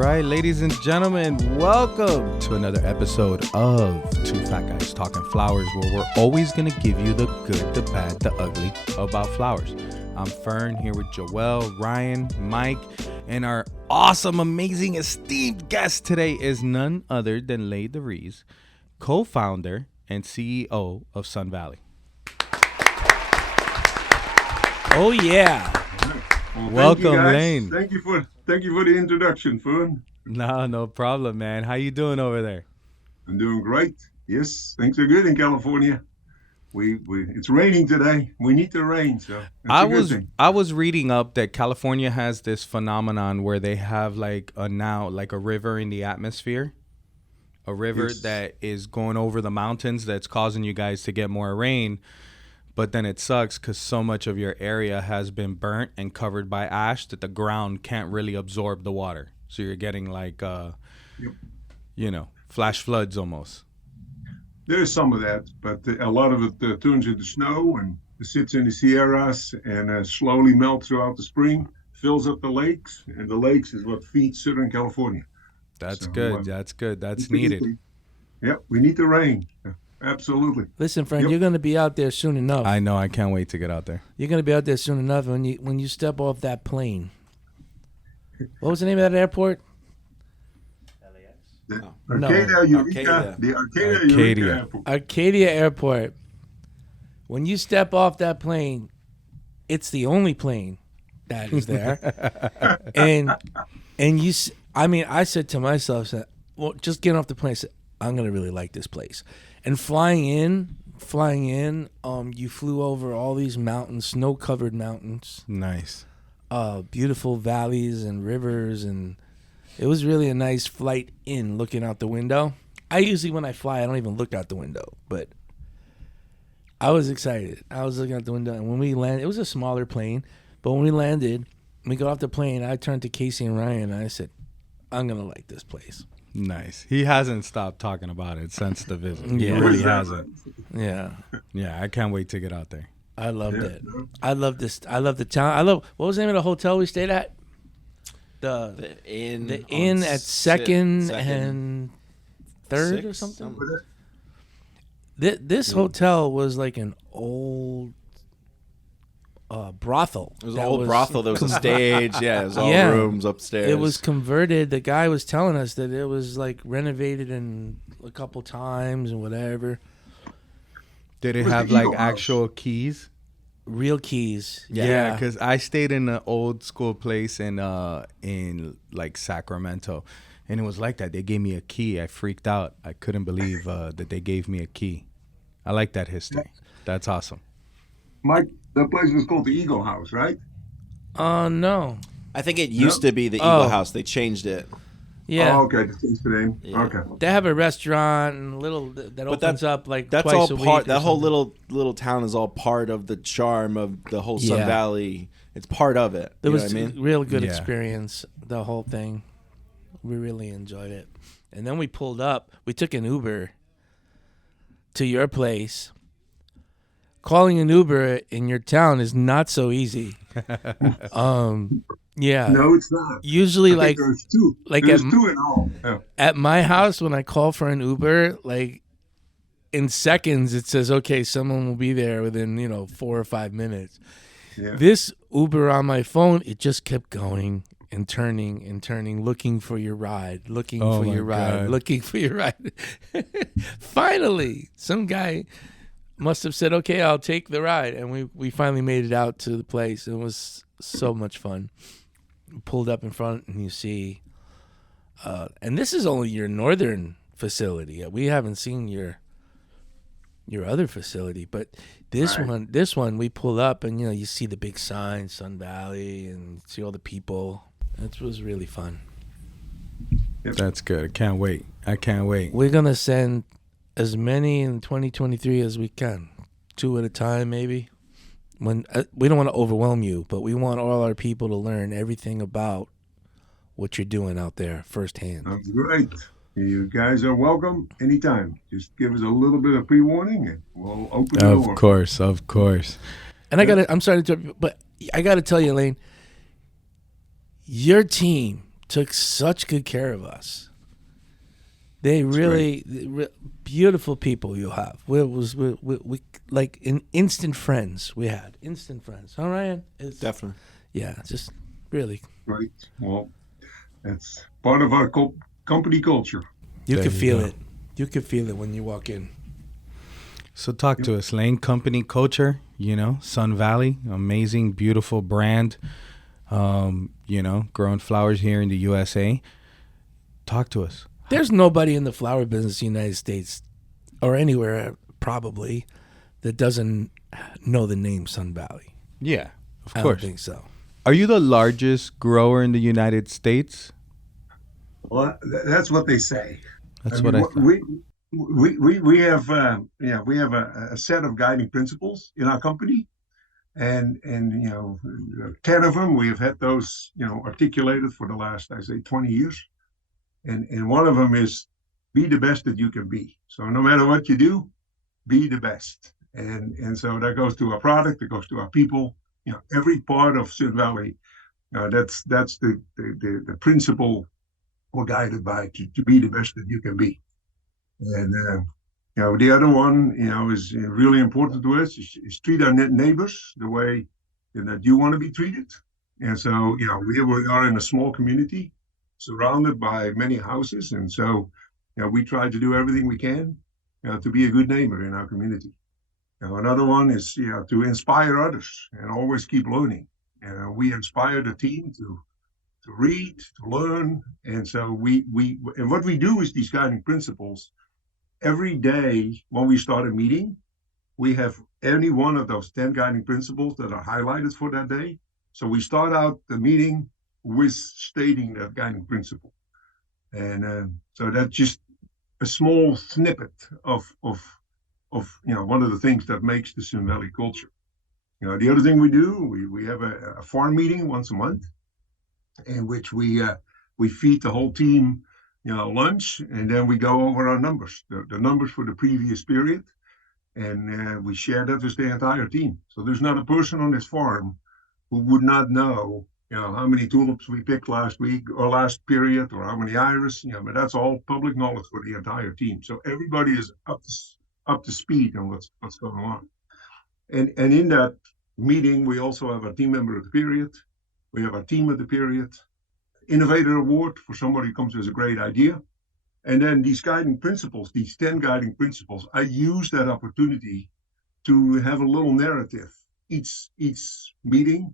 right, ladies and gentlemen, welcome to another episode of Two Fat Guys Talking Flowers, where we're always going to give you the good, the bad, the ugly about flowers. I'm Fern, here with Joel, Ryan, Mike, and our awesome, amazing, esteemed guest today is none other than DeVries, co-founder and CEO of Sun Valley. Oh, yeah. Well, welcome, Lane. Thank you for the introduction, Fern. No problem, man. How you doing over there? I'm doing great. Yes, things are good in California. It's raining today. We need the rain, so I was reading up that California has this phenomenon where they have like a river in the atmosphere, a river that is going over the mountains that's causing you guys to get more rain. But then it sucks because so much of your area has been burnt and covered by ash that the ground can't really absorb the water. So you're getting like, flash floods almost. There's some of that, but a lot of it turns into snow and sits in the Sierras and slowly melts throughout the spring, fills up the lakes, and the lakes is what feeds Southern California. That's good. That's needed. Yep, we need the rain. Absolutely. Listen, friend, You're going to be out there soon enough. I know. I can't wait to get out there. You're going to be out there soon enough when you step off that plane. What was the name of that airport? Arcadia Airport. When you step off that plane, it's the only plane that is there. I said to myself, well, just getting off the plane, I said, I'm going to really like this place. And flying in, you flew over all these mountains, snow-covered mountains. Nice. Beautiful valleys and rivers, and it was really a nice flight in, looking out the window. I usually, when I fly, I don't even look out the window, but I was excited. I was looking out the window, and when we landed, it was a smaller plane, but when we landed, we got off the plane, I turned to Casey and Ryan, and I said, I'm going to like this place. Nice. He hasn't stopped talking about it since the visit. Yeah. He really hasn't. Yeah. Yeah, I can't wait to get out there. I loved it. I love this. I love the town. What was the name of the hotel we stayed at? The Inn. The Inn at second and third or something. This hotel was like an old brothel. It was an old brothel. There was a stage. Yeah, it was all rooms upstairs. It was converted. The guy was telling us that it was like renovated in a couple times and whatever. Did it have like actual keys? Real keys. Yeah, because I stayed in an old school place in like Sacramento, and it was like that. They gave me a key. I freaked out. I couldn't believe that they gave me a key. I like that history. That's awesome. Mike, that place was called the Eagle House, right? No. I think it used to be the Eagle House. They changed it. Yeah. Oh, okay. That's the name. Yeah. Okay. They have a restaurant and that opens up like that's twice all a week. Part. That whole little town is all part of the charm of the whole Sun Valley. It's part of it. It was a real good experience. The whole thing. We really enjoyed it. And then we pulled up. We took an Uber to your place. Calling an Uber in your town is not so easy. Yeah. No, it's not. Usually, like there's two. Like there's two in all. Yeah. At my house, when I call for an Uber, like in seconds, it says, "Okay, someone will be there within 4 or 5 minutes." Yeah. This Uber on my phone, it just kept going and turning and turning, looking for your ride, looking for your ride. Finally, some guy must have said, "Okay, I'll take the ride," and we finally made it out to the place. It was so much fun. We pulled up in front, and you see, and this is only your northern facility. We haven't seen your other facility, but this one, we pulled up, and you see the big sign, Sun Valley, and see all the people. It was really fun. Yep. That's good. I can't wait. We're gonna send as many in 2023 as we can, 2 at a time, maybe. When we don't want to overwhelm you, but we want all our people to learn everything about what you're doing out there firsthand. That's great. You guys are welcome anytime. Just give us a little bit of pre-warning, and we'll open the door. Of course. And I'm sorry to interrupt you, but I gotta tell you, Elaine, your team took such good care of us. They really beautiful people you have. We like instant friends. We had instant friends. All right, Definitely. Yeah, just really Right. Well, that's part of our company culture. You There can you feel go. it. You can feel it when you walk in. So talk to us, Lane. Company culture, Sun Valley, amazing, beautiful brand, growing flowers here in the USA. Talk to us. There's nobody in the flower business in the United States or anywhere probably that doesn't know the name Sun Valley. Yeah, of I course. don't think so. Are you the largest grower in the United States? Well, that's what they say. That's I what mean, I thought. we have we have a set of guiding principles in our company, and 10 of them we have had those articulated for the last, I say, 20 years, and one of them is be the best that you can be. So no matter what you do, be the best, and so that goes to our product, it goes to our people, every part of Sun Valley. That's the principle we're guided by, to be the best that you can be. And the other one, is really important to us is treat our neighbors the way that you want to be treated. And so, we are in a small community surrounded by many houses. And so, we try to do everything we can to be a good neighbor in our community. Another one is to inspire others and always keep learning. We inspire the team to read, to learn. And so and what we do is these guiding principles. Every day when we start a meeting, we have any one of those 10 guiding principles that are highlighted for that day. So we start out the meeting with stating that guiding principle. And so that's just a small snippet of one of the things that makes the Sun Valley culture. The other thing we do, we have a farm meeting once a month, in which we feed the whole team lunch, and then we go over our numbers, the numbers for the previous period, and we share that with the entire team. So there's not a person on this farm who would not know how many tulips we picked last week or last period, or how many iris, but that's all public knowledge for the entire team. So everybody is up to speed on what's going on. And in that meeting, we also have a team member of the period. We have our team of the period, innovator award for somebody who comes with a great idea. And then these guiding principles, these 10 guiding principles, I use that opportunity to have a little narrative each meeting,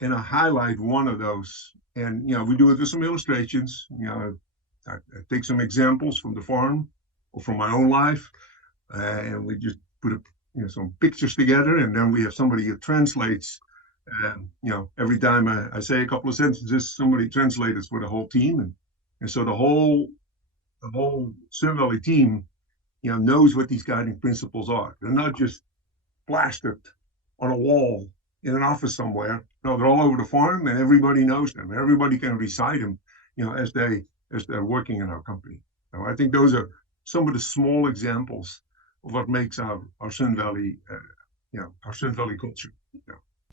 and I highlight one of those. And, we do it with some illustrations. I take some examples from the farm or from my own life, and we just put some pictures together, and then we have somebody who translates. Every time I say a couple of sentences, somebody translates for the whole team, and so the whole Sun Valley team, knows what these guiding principles are. They're not just plastered on a wall in an office somewhere. No, they're all over the farm, and everybody knows them. Everybody can recite them, as they're working in our company. So I think those are some of the small examples of what makes our Sun Valley, our Sun Valley culture.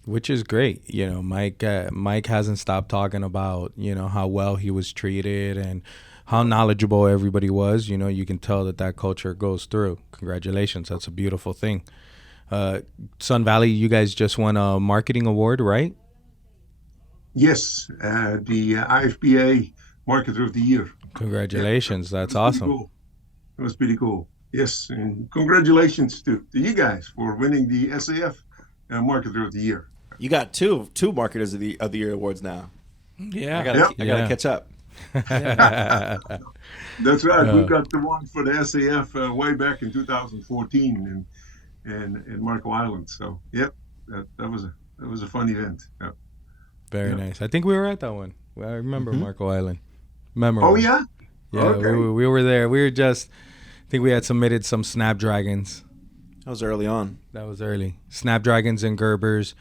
Which is great. Mike hasn't stopped talking about, how well he was treated and how knowledgeable everybody was. You can tell that culture goes through. Congratulations. That's a beautiful thing. Sun Valley, you guys just won a marketing award, right? Yes, the IFPA Marketer of the Year. Congratulations. That's awesome. Cool. That was pretty cool. Yes, and congratulations to you guys for winning the SAF Marketer of the Year. You got two marketers of the year awards now. Yeah, I gotta catch up. That's right. We got the one for the SAF way back in 2014 in Marco Island. So that was a fun event. Yep. Very nice. I think we were at that one. I remember Marco Island. Memorable. Oh yeah. Yeah, okay. we were there. We were just. I think we had submitted some snapdragons. That was early on. That was early. Snapdragons and Gerbers.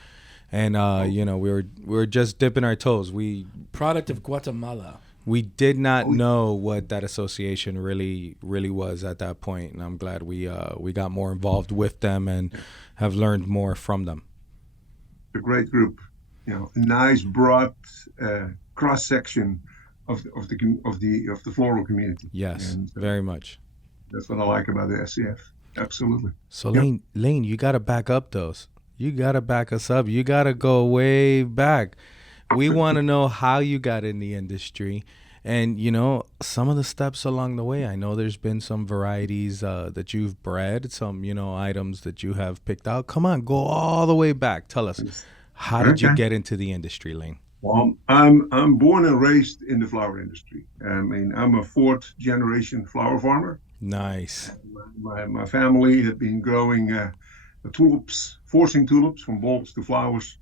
And we were just dipping our toes. Product of Guatemala. We did not know what that association really was at that point, and I'm glad we got more involved with them and have learned more from them. A great group, a nice broad cross section the floral community. Yes, And very much. that's what I like about the SCF. Absolutely. So Yep. Lane, you gotta back up those. You gotta back us up. You gotta go way back. We want to know how you got in the industry, and some of the steps along the way. I know there's been some varieties that you've bred, some items that you have picked out. Come on, go all the way back. Tell us, how did you get into the industry, Lane? Well, I'm born and raised in the flower industry. I mean, I'm a fourth generation flower farmer. Nice. My family had been growing tulips, forcing tulips from bulbs to flowers,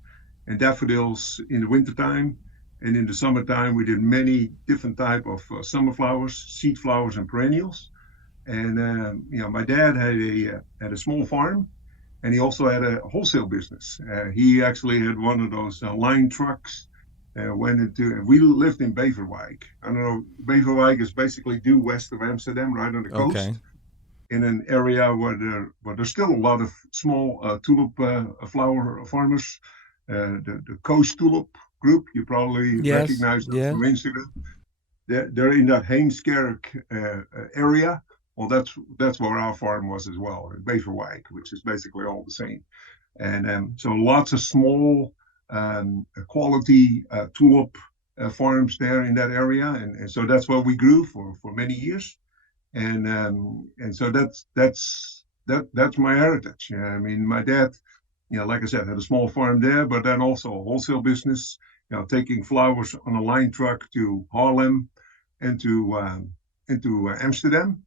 and daffodils in the wintertime. And in the summertime, we did many different type of summer flowers, seed flowers, and perennials. And my dad had a small farm, and he also had a wholesale business. He actually had one of those line trucks. We lived in Beverwijk. I don't know, Beverwijk is basically due west of Amsterdam, right on the coast. Okay. In an area where there's still a lot of small tulip flower farmers. The Coast Tulip Group, you probably recognize them from Instagram. They're in that Heemskerk area. Well, that's where our farm was as well, in Beverwijk, which is basically all the same. And so lots of small quality tulip farms there in that area, and so that's what we grew for many years. And so that's my heritage. I mean, my dad, like I said, had a small farm there, but then also a wholesale business, taking flowers on a line truck to Haarlem and into Amsterdam.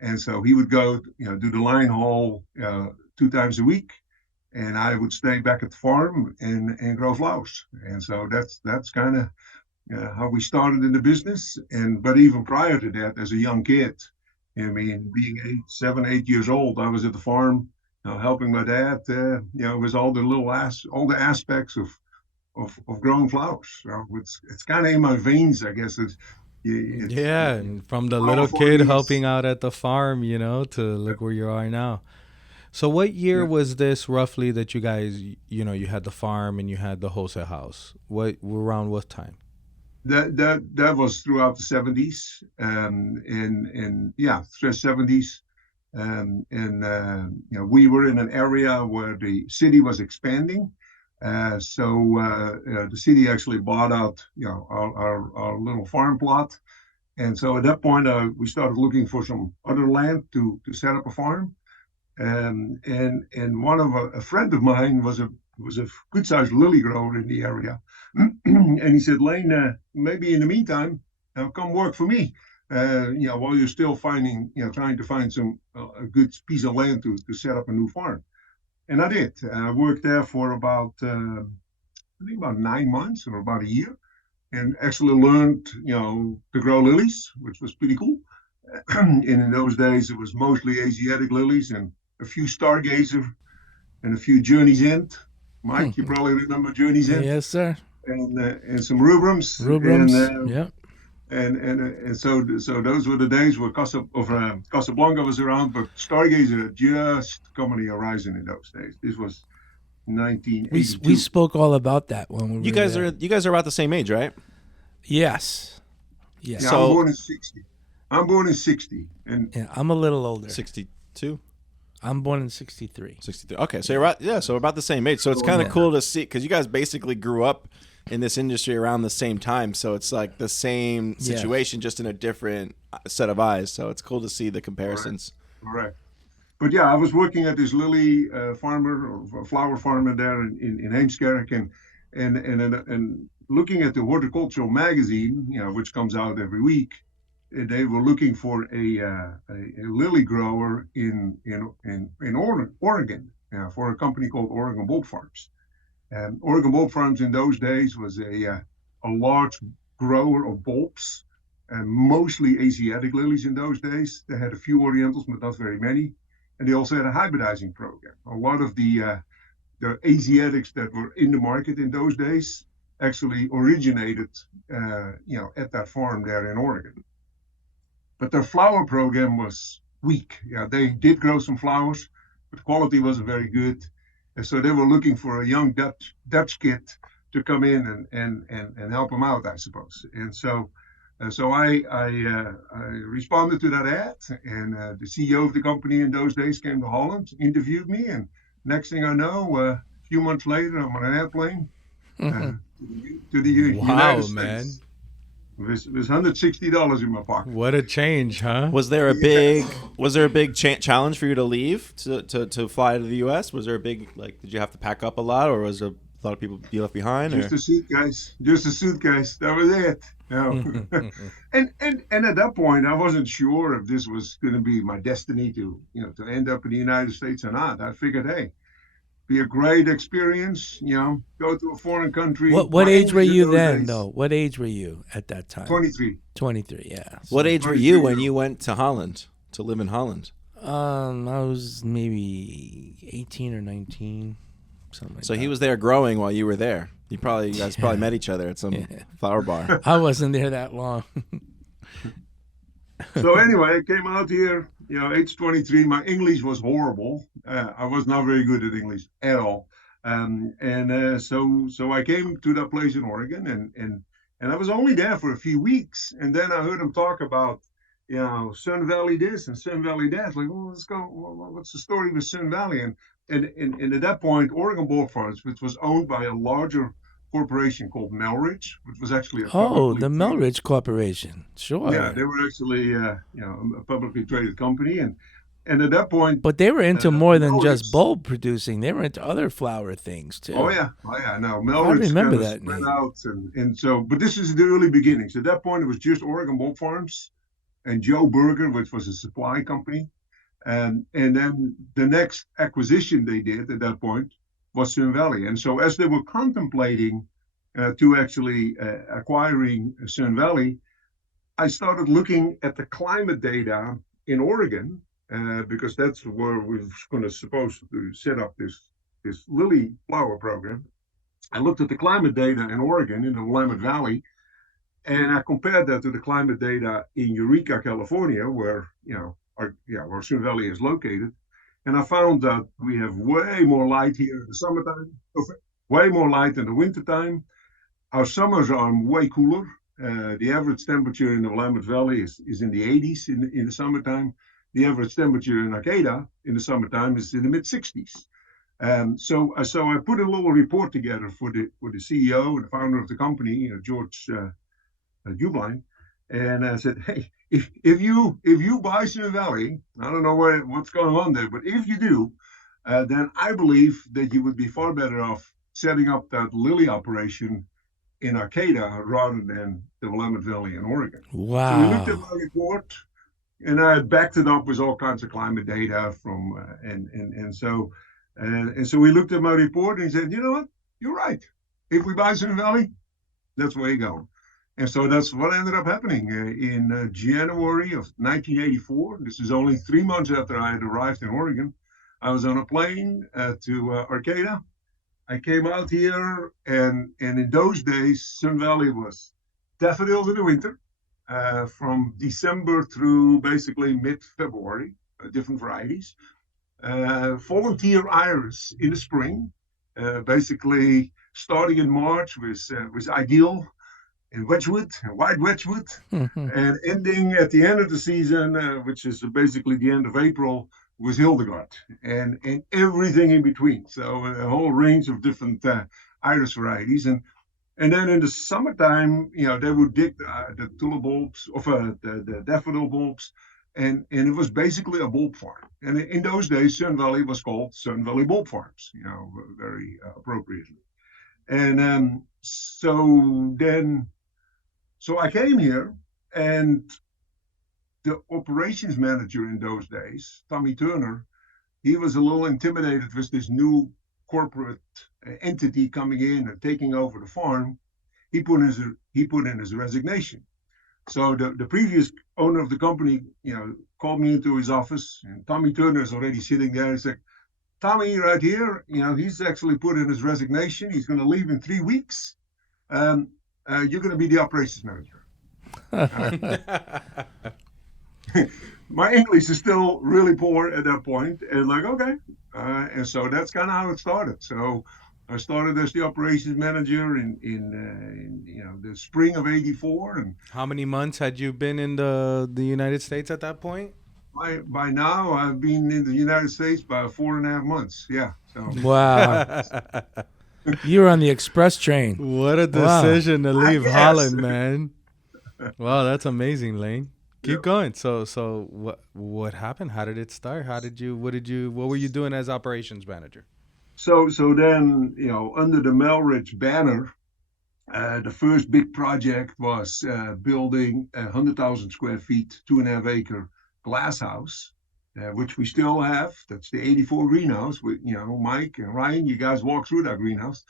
And so he would go, do the line haul 2 times a week, and I would stay back at the farm and grow flowers. And so that's kind of how we started in the business. But even prior to that, as a young kid, I mean, being 7, 8 years old, I was at the farm, helping my dad, with all the aspects of growing flowers. So it's kind of in my veins, I guess. And from the little kid helping out at the farm, to look where you are now. So what year was this roughly that you guys, you had the farm and you had the wholesale house? Around what time? That was throughout the 70s, through 70s, we were in an area where the city was expanding, so the city actually bought out our little farm plot, and so at that point we started looking for some other land to set up a farm, and one of a friend of mine was a good-sized lily grower in the area. And he said, Lane, maybe in the meantime, come work for me, while you're still trying to find a good piece of land to set up a new farm. And I did. I worked there for about 9 months or about a year, and actually learned, to grow lilies, which was pretty cool. And in those days, it was mostly Asiatic lilies and a few Stargazer and a few Journey's End. Mike, you probably remember Journey's End. Yes, sir. And some rubrums. And so those were the days where Casablanca was around, but Stargazer had just come on the horizon in those days. This was 1982. We spoke all about that when we were You guys are about the same age, right? Yes. Yeah. So, I'm born in 60. And I'm a little older. 62? I'm born in 63. 63. Okay, so you're about the same age. So it's kind of cool to see, because you guys basically grew up in this industry around the same time. So it's like the same situation, just in a different set of eyes. So it's cool to see the comparisons. Correct. But I was working at this lily flower farmer there in Heemskerk, and looking at the horticultural magazine, which comes out every week. They were looking for a lily grower in Oregon, for a company called Oregon Bulb Farms. And Oregon Bulb Farms in those days was a large grower of bulbs, and mostly Asiatic lilies in those days. They had a few Orientals, but not very many. And they also had a hybridizing program. A lot of the Asiatics that were in the market in those days actually originated, at that farm there in Oregon. But their flower program was weak. They did grow some flowers, but the quality wasn't very good. And so they were looking for a young Dutch kid to come in and help them out, I suppose. And so So I responded to that ad, and the CEO of the company in those days came to Holland, interviewed me, and next thing I know, a few months later, I'm on an airplane to the Wow, United man. States with $160 in my pocket. What a change, huh? Was there a big challenge for you to leave to fly to the U.S.? Was there a big did you have to pack up a lot, or was there a lot of people you left behind? Just a suitcase. Just a suitcase. That was it. and at that point, I wasn't sure if this was going to be my destiny to end up in the United States or not. I figured, hey, be a great experience. Go to a foreign country. What age were you then, though? What age were you at that time? 23. 23, yeah. So what age were you when you went to Holland to live in Holland? I was maybe 18 or 19. Something like so that. He was there growing while you were there. You guys probably met each other at some flower bar. I wasn't there that long. So anyway, I came out here, age 23. My English was horrible. I was not very good at English at all. So I came to that place in Oregon, and I was only there for a few weeks. And then I heard him talk about, Sun Valley this and Sun Valley that. Like, well, let's go. What's the story with Sun Valley? And at that point, Oregon Bulk Farms, which was owned by a larger corporation called Melridge, which was actually a the Melridge Corporation. Sure. Yeah, they were actually a publicly traded company, and at that point. But they were into more than just bulb producing. They were into other flower things too. Oh yeah. No, Melridge. I remember that spread name. out, and so. But this is the early beginnings. At that point, it was just Oregon Bulk Farms and Joe Berger, which was a supply company. And then the next acquisition they did at that point was Sun Valley. And so as they were contemplating to actually acquiring Sun Valley, I started looking at the climate data in Oregon, because that's where we're supposed to set up this lily flower program. I looked at the climate data in Oregon, in the Willamette Valley, and I compared that to the climate data in Eureka, California, where where Sun Valley is located. And I found that we have way more light here in the summertime, way more light in the wintertime. Our summers are way cooler. The average temperature in the Willamette Valley is in the 80s in the summertime. The average temperature in Arcata in the summertime is in the mid 60s. So I put a little report together for the CEO and the founder of the company, George Jubline, and I said, hey, if you buy Sun Valley, I don't know what's going on there, but if you do, then I believe that you would be far better off setting up that lily operation in Arcata rather than the Willamette Valley in Oregon. Wow. So we looked at my report, and I backed it up with all kinds of climate data from, and so we looked at my report and said, you know what, you're right. If we buy Sun Valley, that's where you go. And so that's what ended up happening in January of 1984. This is only 3 months after I had arrived in Oregon. I was on a plane to Arcata. I came out here, and in those days, Sun Valley was daffodils in the winter, from December through basically mid-February, different varieties. Volunteer iris in the spring, basically starting in March with ideal in Wedgwood, white Wedgwood, and ending at the end of the season, which is basically the end of April, with Hildegard, and everything in between. So a whole range of different iris varieties, and then in the summertime, they would dig the tulip bulbs, or the daffodil bulbs, and it was basically a bulb farm. And in those days, Sun Valley was called Sun Valley Bulb Farms, very appropriately. And so I came here, and the operations manager in those days, Tommy Turner, he was a little intimidated with this new corporate entity coming in and taking over the farm. He put in his resignation. So the previous owner of the company, called me into his office, and Tommy Turner is already sitting there. He said, Tommy, right here, he's actually put in his resignation. He's going to leave in 3 weeks. You're going to be the operations manager. My English is still really poor at that point, and okay. And so that's kind of how it started. So I started as the operations manager in the spring of '84, and How many months had you been in the United States at that point? by now I've been in the United States by 4.5 months. Yeah, so Wow. You were on the express train. What a Wow. decision to leave Yes. Holland, man. Wow, that's amazing, Lane. Keep Yeah. going. So what happened? How did it start? What were you doing as operations manager? So then, under the Melridge banner, the first big project was building a 100,000 square feet, 2.5 acre glass house, which we still have. That's the '84 greenhouse. Mike and Ryan, you guys walk through that greenhouse.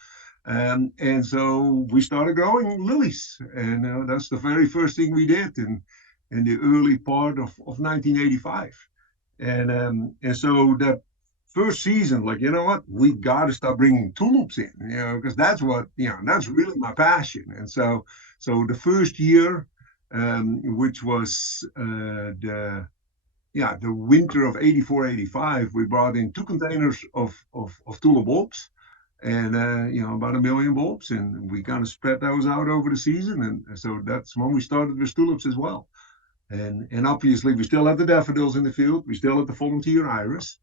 And so we started growing lilies, and that's the very first thing we did in the early part of 1985. And so that first season, like, you know what, we got to start bringing tulips in, because that's really my passion. And so the first year, which was the winter of '84, '85, we brought in 2 containers of tulip bulbs, and about 1 million bulbs, and we kind of spread those out over the season. And so that's when we started with tulips as well. And obviously we still have the daffodils in the field. We still have the volunteer iris.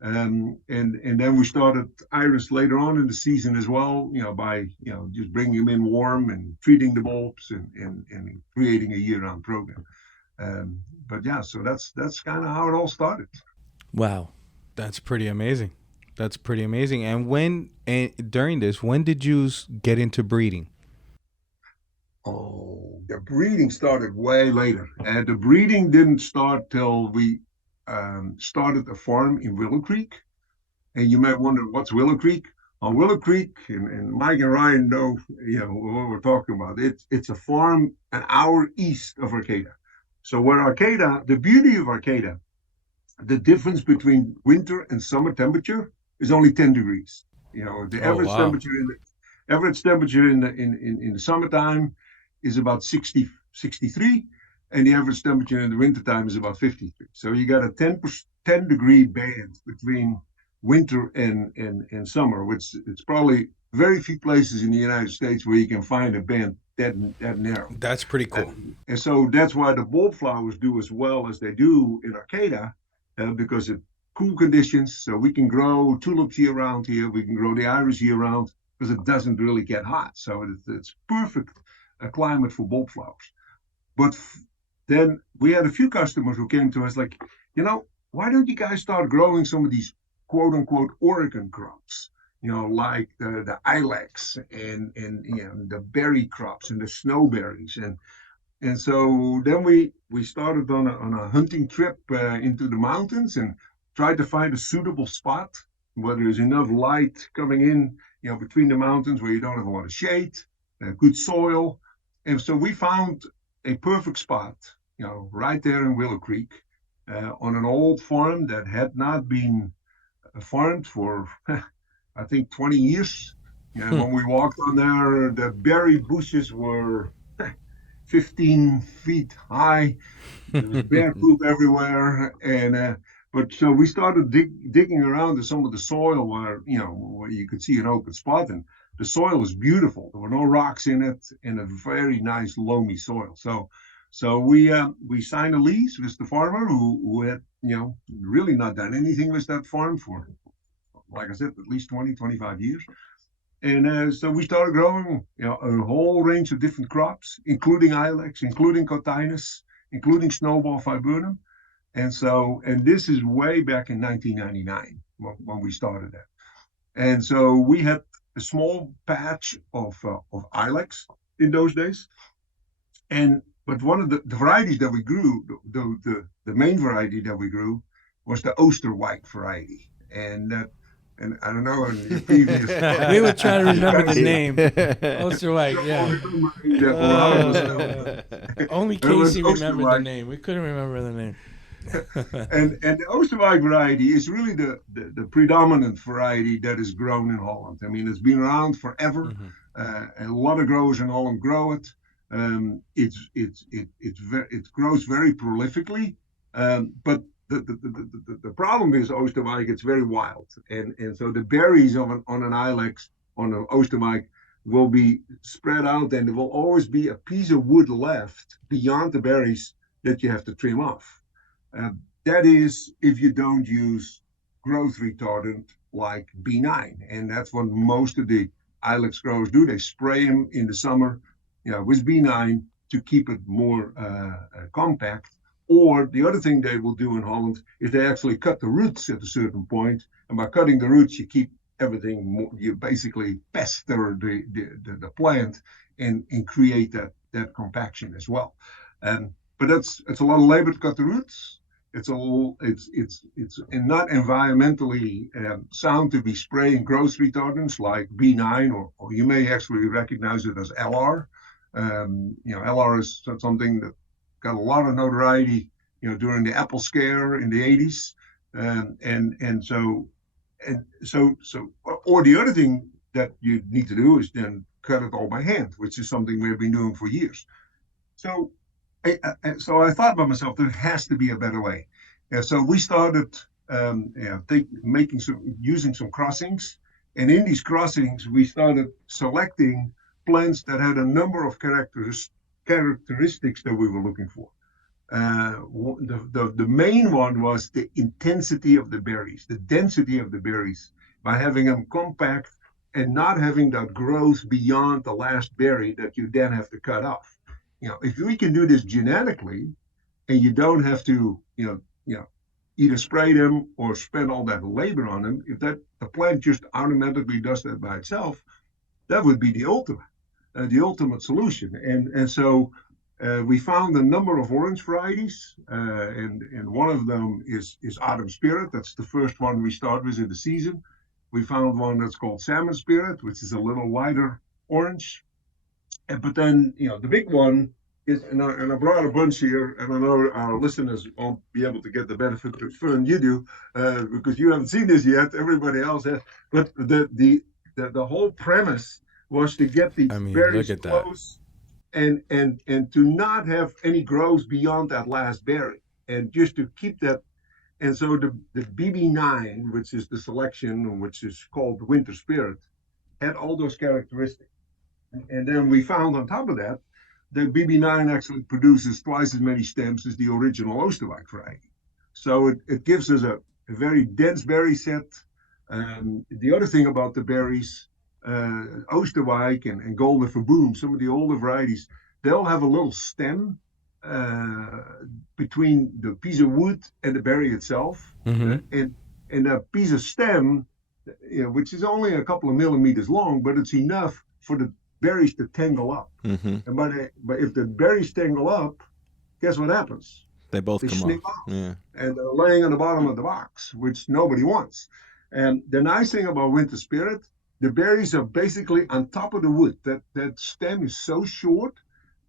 And then we started iris later on in the season as well, by just bringing them in warm and treating the bulbs and creating a year-round program. But yeah, so that's kind of how it all started. Wow. That's pretty amazing. That's pretty amazing. And during this, when did you get into breeding? Oh, the breeding started way later. And the breeding didn't start till we started a farm in Willow Creek. And you might wonder, what's Willow Creek? On Willow Creek, and Mike and Ryan know, what we're talking about. It's a farm an hour east of Arcata. So where Arcata, the beauty of Arcata, the difference between winter and summer temperature is only 10 degrees. The Oh, average wow. temperature in the summertime is about 60, 63, and the average temperature in the wintertime is about 53. So you got a 10 degree band between winter and summer, which it's probably very few places in the United States where you can find a band that narrow. That's pretty cool. And so that's why the bulb flowers do as well as they do in Arcata, because of cool conditions. So we can grow tulips year round here. We can grow the iris year round because it doesn't really get hot. So it's perfect climate for bulb flowers. But then we had a few customers who came to us like, why don't you guys start growing some of these quote unquote Oregon crops? Like the ilex and the berry crops and the snowberries. And so then we started on a hunting trip into the mountains and tried to find a suitable spot where there's enough light coming in, between the mountains, where you don't have a lot of shade, good soil. And so we found a perfect spot, right there in Willow Creek, on an old farm that had not been farmed for, I think, 20 years. When we walked on there, the berry bushes were 15 feet high. There was bear poop everywhere. But so we started digging around in some of the soil where you could see an open spot, and the soil was beautiful. There were no rocks in it, and a very nice loamy soil. So we signed a lease with the farmer who had really not done anything with that farm for, like I said, at least 20, 25 years. And so we started growing, a whole range of different crops, including ilex, including cotinus, including snowball viburnum. And this is way back in 1999 when we started that. And so we had a small patch of ilex in those days. But one of the varieties that we grew, the main variety that we grew, was the Oosterwijk variety. And I don't know, in the previous We were trying to remember the name. Oosterwijk, yeah. Only Casey remembered the name. We couldn't remember the name. and the Oosterwijk variety is really the predominant variety that is grown in Holland. I mean, it's been around forever. Mm-hmm. A lot of growers in Holland grow it. It grows very prolifically, but the problem is Oosterwijk, it's very wild, and so the berries on an ilex on the Oosterwijk will be spread out, and there will always be a piece of wood left beyond the berries that you have to trim off. That is if you don't use growth retardant like B9, and that's what most of the ilex growers do. They spray them in the summer, with B9 to keep it more compact. Or the other thing they will do in Holland is they actually cut the roots at a certain point, and by cutting the roots, you keep everything more, you basically pester the plant and create that compaction as well. But it's a lot of labor to cut the roots. It's not environmentally sound to be spraying growth retardants like B9, or you may actually recognize it as LR. LR is something that got a lot of notoriety, during the Apple scare in the 80s, or the other thing that you need to do is then cut it all by hand, which is something we've been doing for years. So I thought by myself, there has to be a better way. So we started using some crossings, and in these crossings we started selecting plants that had a number of characteristics that we were looking for. The main one was the intensity of the berries, the density of the berries, by having them compact and not having that growth beyond the last berry that you then have to cut off. If we can do this genetically, and you don't have to, either spray them or spend all that labor on them, if the plant just automatically does that by itself, that would be the ultimate solution. And so we found a number of orange varieties, and one of them is Autumn Spirit. That's the first one we start with in the season. We found one that's called Salmon Spirit, which is a little lighter orange. But then, the big one is, and I brought a bunch here, and I know our listeners won't be able to get the benefit of fun you do, because you haven't seen this yet. Everybody else has. But the whole premise was to get these berries close, and to not have any growth beyond that last berry, and just to keep that. And so the BB9, which is the selection, which is called Winter Spirit, had all those characteristics. And then we found on top of that, the BB9 actually produces twice as many stems as the original Oosterwijk variety. So it gives us a very dense berry set. The other thing about the berries, Oosterwijk and Golden Verboom, some of the older varieties, they'll have a little stem between the piece of wood and the berry itself. Mm-hmm. And that piece of stem, which is only a couple of millimeters long, but it's enough for the berries to tangle up. Mm-hmm. But if the berries tangle up, guess what happens? They come off. Yeah. And they're laying on the bottom of the box, which nobody wants. And the nice thing about Winter Spirit, the berries are basically on top of the wood. That stem is so short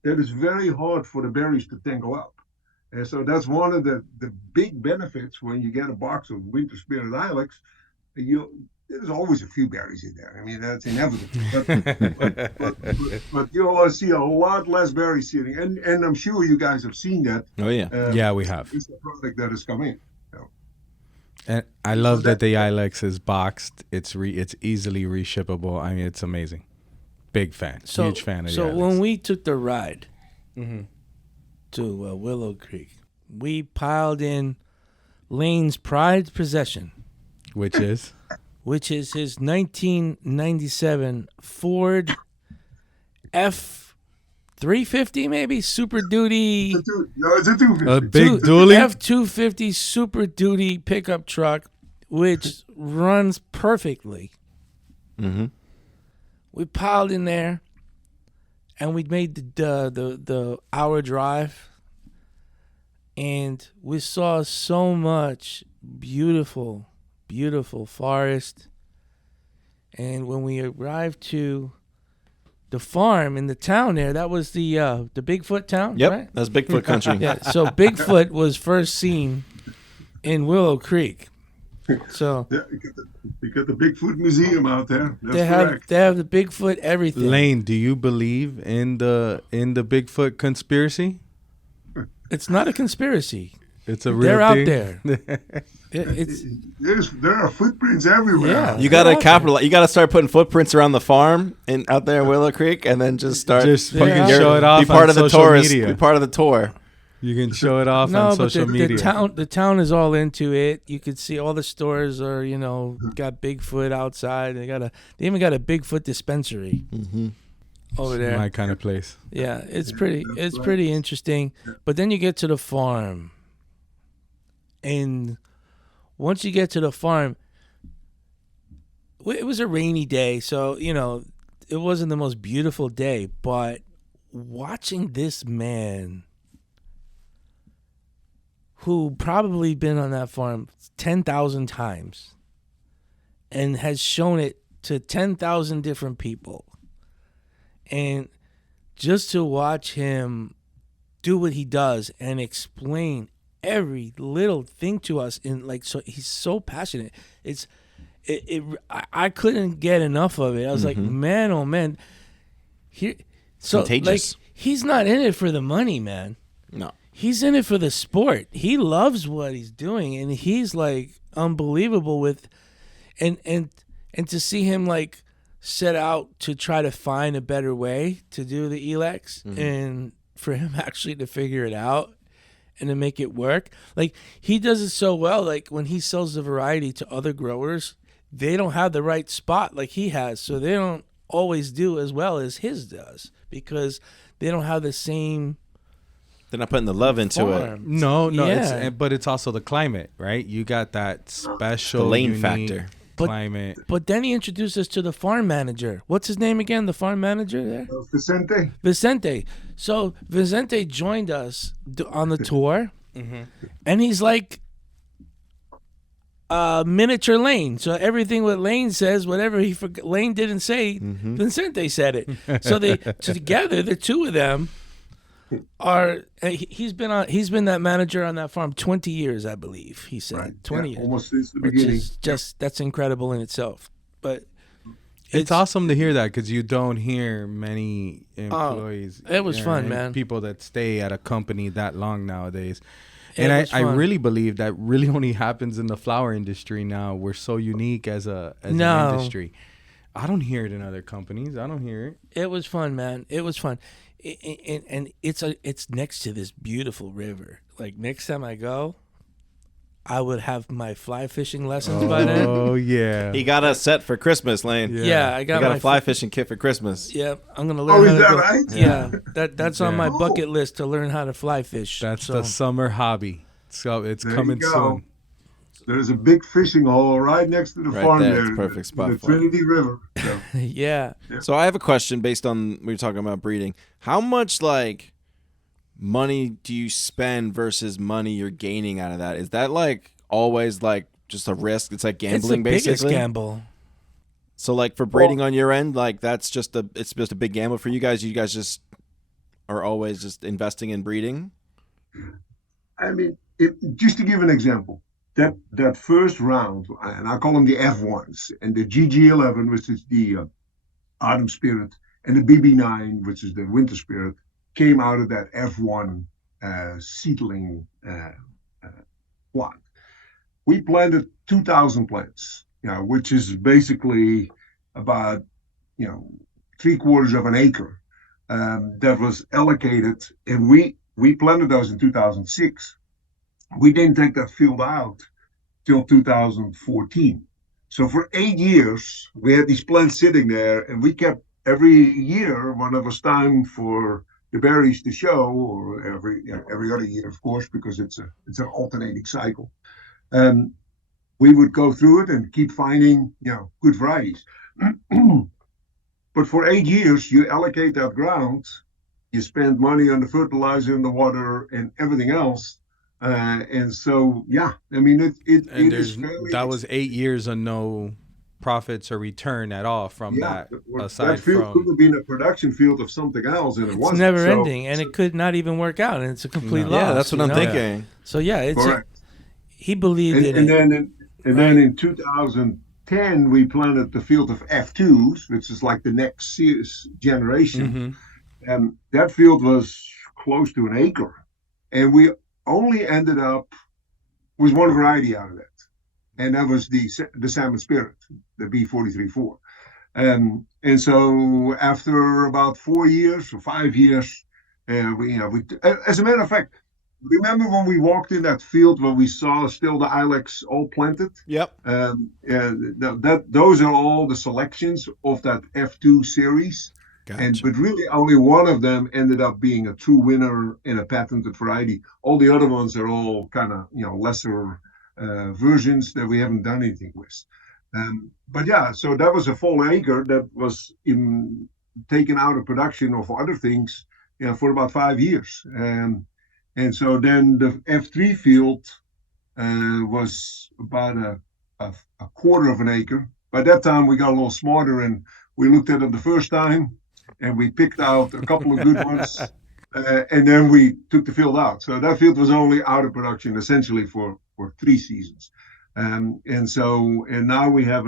that it's very hard for the berries to tangle up. And so that's one of the big benefits when you get a box of Winter Spirit Ilex. There's always a few berries in there. I mean, that's inevitable. But you'll see a lot less berries sitting. And I'm sure you guys have seen that. Oh, yeah. Yeah, we have. It's a product that has come in. And I love that the Ilex is boxed. It's easily reshippable. I mean, it's amazing. Big fan. Huge fan of the Ilex. So when we took the ride to Willow Creek, we piled in Lane's prized possession. Which is his 1997 Ford F-350, maybe Super Duty. No, it's a 250. A big dually F-250 Super Duty pickup truck, which runs perfectly. Mm-hmm. We piled in there, and we made the hour drive, and we saw so much beautiful forest. And when we arrived to the farm in the town there, that was the Bigfoot town. Yep, right? that's Bigfoot country. Yeah, so Bigfoot was first seen in Willow Creek. So you got the Bigfoot Museum out there. That's they have the Bigfoot everything. Lane, do you believe in the Bigfoot conspiracy? It's not a conspiracy. It's a real They're out thing. there. It's There are footprints everywhere. Yeah. You gotta capitalize. You gotta start putting footprints around the farm and out there in Willow Creek, and then just start. Just Yeah. fucking show it off Be part on of the social tourist. media. Be part of the tour. You can show it off no, on but social media. the town is all into it. You could see all the stores are, got Bigfoot outside. They even got a Bigfoot dispensary over there. My kind of place. Yeah, it's pretty interesting. But then you get to the farm, and once you get to the farm, it was a rainy day, so it wasn't the most beautiful day. But watching this man, who probably been on that farm 10,000 times, and has shown it to 10,000 different people, and just to watch him do what he does and explain every little thing to us, so he's so passionate. I couldn't get enough of it. I was like, man, oh man, Contagious. He's not in it for the money, man. No. He's in it for the sport. He loves what he's doing, and he's like unbelievable with, and to see him like set out to try to find a better way to do the Elex, and for him actually to figure it out and to make it work. Like, he does it so well. Like, when he sells the variety to other growers, they don't have the right spot like he has, so they don't always do as well as his does because they don't have the same. They're not putting the love into it. No, Yeah. but it's also the climate, right? You got that special The lane unique factor. climate. But then he introduced us to the farm manager. What's his name again? The farm manager there? Vicente. So Vicente joined us on the tour, and he's like miniature Lane. So everything what Lane says, whatever Lane didn't say, Vicente said it. So together, the two of them are. He's been that manager on that farm 20 years, I believe. He said Right. 20 years, almost since the which beginning. is that's incredible in itself. But It's awesome to hear that because you don't hear many employees. it was fun, and man. People that stay at a company that long nowadays. It And was I fun. really believe that really only happens in the flower industry now. We're so unique as an industry. I don't hear it in other companies. I don't hear it. It was fun, man. It was fun, and it's next to this beautiful river. Like, next time I go, I would have my fly fishing lessons by then. Oh, yeah. He got us set for Christmas, Lane. Yeah, I He got got my a fly fishing kit for Christmas. Yeah, I'm gonna learn. is how to that go. right? Yeah, that's on my Oh. bucket list to learn how to fly fish. That's so. the summer hobby. So it's There you coming go. soon. There's a big fishing hole right next to the Right farm there. there. It's a perfect spot The for it. Trinity River. So, Yeah. So I have a question based on we were talking about breeding. How much like money do you spend versus money you're gaining out of that? Is that like always like just a risk? It's like It's the gambling, biggest basically. gamble. So like for breeding on your end, like it's just a big gamble for you guys. You guys just are always just investing in breeding. I mean, just to give an example, that first round, and I call them the F1s, and the GG11, which is the Autumn Spirit, and the BB9, which is the Winter Spirit, came out of that F1 seedling plot. We planted 2,000 plants, which is basically about, 3/4 of an acre that was allocated, and we planted those in 2006. We didn't take that field out till 2014. So for 8 years, we had these plants sitting there, and we kept every year, when it was time for the berries to show, or every other year, of course, because it's an alternating cycle. We would go through it and keep finding, good varieties. But for 8 years, you allocate that ground, you spend money on the fertilizer and the water and everything else. And so, I mean, it is fairly. That was 8 years of no profits or return at all from that. That Aside field from could have been a production field of something else, and it It's wasn't. never So- ending, and it could not even work out, and it's a complete No. loss. Yeah, that's what I'm know? thinking. So it's Correct. he believed in And it. then in 2010, we planted the field of F2s, which is like the next generation. Mhm. That field was close to an acre, and we only ended up was one variety out of that. And that was the Salmon Spirit, the B43-4. And so after about 4 years or 5 years, as a matter of fact, remember when we walked in that field where we saw still the ilex all planted? Yep. Those are all the selections of that F2 series. Gotcha. But really only one of them ended up being a true winner in a patented variety. All the other ones are all kind of, lesser versions that we haven't done anything with. But yeah, so that was a full acre that was taken out of production or for other things, for about 5 years. And so then the F3 field was about a quarter of an acre. By that time, we got a little smarter and we looked at it the first time and we picked out a couple of good ones. And then we took the field out. So that field was only out of production essentially for 3 seasons. And now we have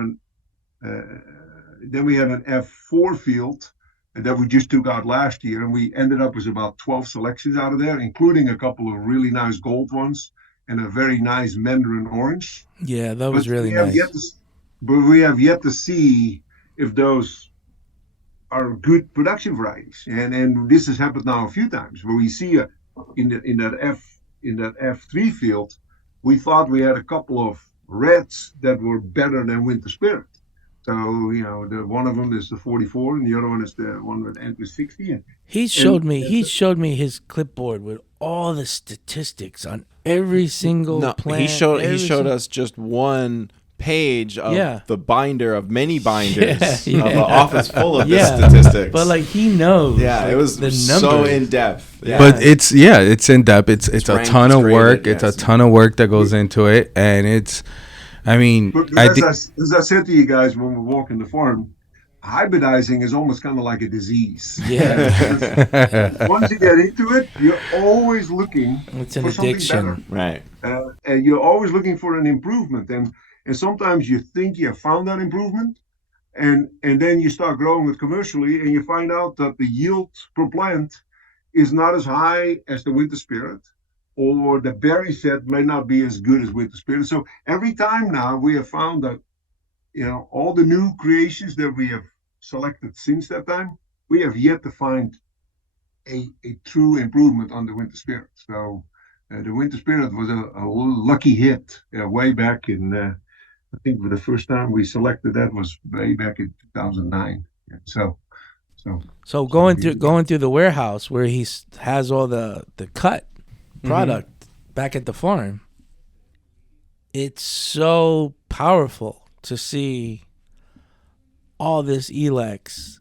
then we had an F4 field that we just took out last year, and we ended up with about 12 selections out of there, including a couple of really nice gold ones and a very nice mandarin orange. Yeah, that was really nice. But we have yet to see if those are good production varieties, and this has happened now a few times where we see in that F3 field, we thought we had a couple of reds that were better than Winter Spirit. So the one of them is the 44, and the other one is the one with ends with 60. He showed me his clipboard with all the statistics on every single plant. He showed us just one page of the binder of many binders of an office full of the statistics. But he knows. Yeah, it was the so in depth. Yeah. But it's in depth. It's a ton of work. It's a ton of work that goes into it, and it's. I mean, but as I said to you guys when we're walking the farm, hybridizing is almost kind of like a disease. Yeah. Once you get into it, you're always looking for something better. Right. And you're always looking for an improvement. And sometimes you think you have found that improvement, and then you start growing it commercially, and you find out that the yield per plant is not as high as the Winter Spirit, or the berry set may not be as good as Winter Spirit. So every time now we have found that, all the new creations that we have selected since that time, we have yet to find a true improvement on the Winter Spirit. So the Winter Spirit was a lucky hit way back in, I think the first time we selected that was way back in 2009. So going through the warehouse where he has all the cut product back at the farm, it's so powerful to see all this Elex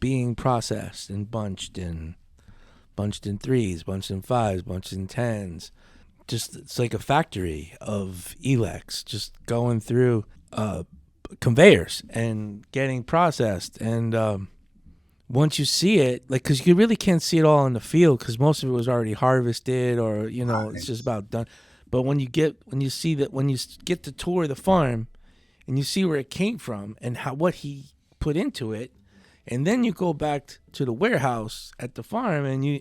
being processed and bunched in 3s, bunched in 5s, bunched in 10s. Just it's like a factory of Elex just going through conveyors and getting processed. And once you see it, because you really can't see it all in the field because most of it was already harvested or it's just about done. But when you get to tour the farm and you see where it came from and what he put into it, and then you go back to the warehouse at the farm and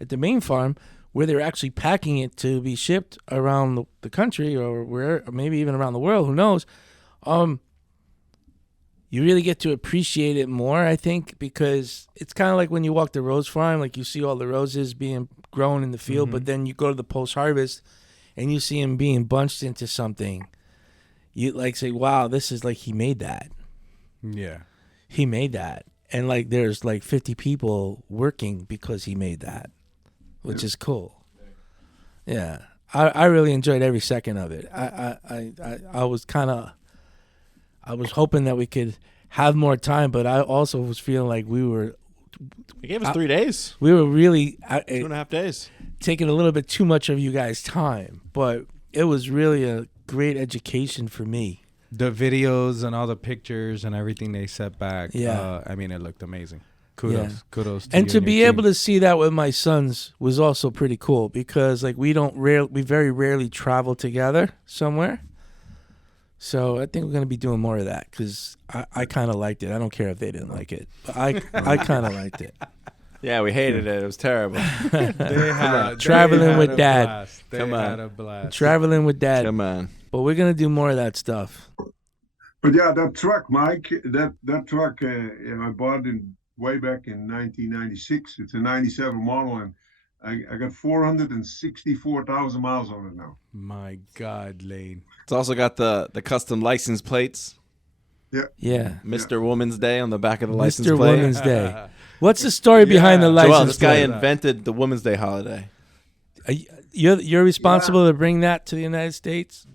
at the main farm where they're actually packing it to be shipped around the country or maybe even around the world, who knows? You really get to appreciate it more, I think, because it's kind of like when you walk the rose farm, you see all the roses being grown in the field, but then you go to the post-harvest and you see them being bunched into something. You say, wow, this is he made that. Yeah. He made that. And there's 50 people working because he made that, which is cool. Yeah. I really enjoyed every second of it. I was hoping that we could have more time, but I also was feeling like we were. He gave us 3 days. We were really 2.5 days. Taking a little bit too much of you guys' time, but it was really a great education for me. The videos and all the pictures and everything they set back. Yeah. It looked amazing. Kudos to you. And to be able to see that with my sons was also pretty cool because we very rarely travel together somewhere. So I think we're going to be doing more of that because I kind of liked it. I don't care if they didn't like it, but I kind of liked it. Yeah, we hated it. It was terrible. Traveling with Dad. Blast. They Come on. had a blast. Traveling with Dad. Come on. But we're gonna do more of that stuff. But yeah, that truck, Mike, that truck, I bought it way back in 1996. It's a 97 model, and I got 464,000 miles on it now. My God, Lane. It's also got the custom license plates. Yeah. Mr. Woman's Day on the back of the license Mr. plate. Woman's Day. What's the story behind the Yeah. license Well, this guy plate? invented the Women's Day holiday. You're responsible to bring that to the United States?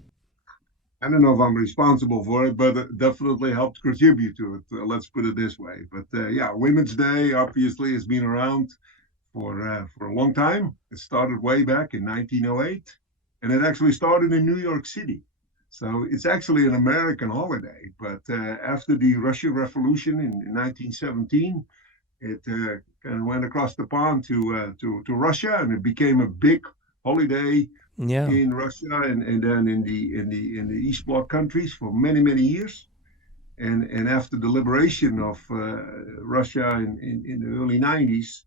I don't know if I'm responsible for it, but it definitely helped contribute to it. Let's put it this way. But yeah, Women's Day obviously has been around for a long time. It started way back in 1908, and it actually started in New York City. So it's actually an American holiday. But after the Russian Revolution in 1917, it kind of went across the pond to Russia, and it became a big holiday in Russia and then in the East Bloc countries for many years. And after the liberation of Russia in the early 90s,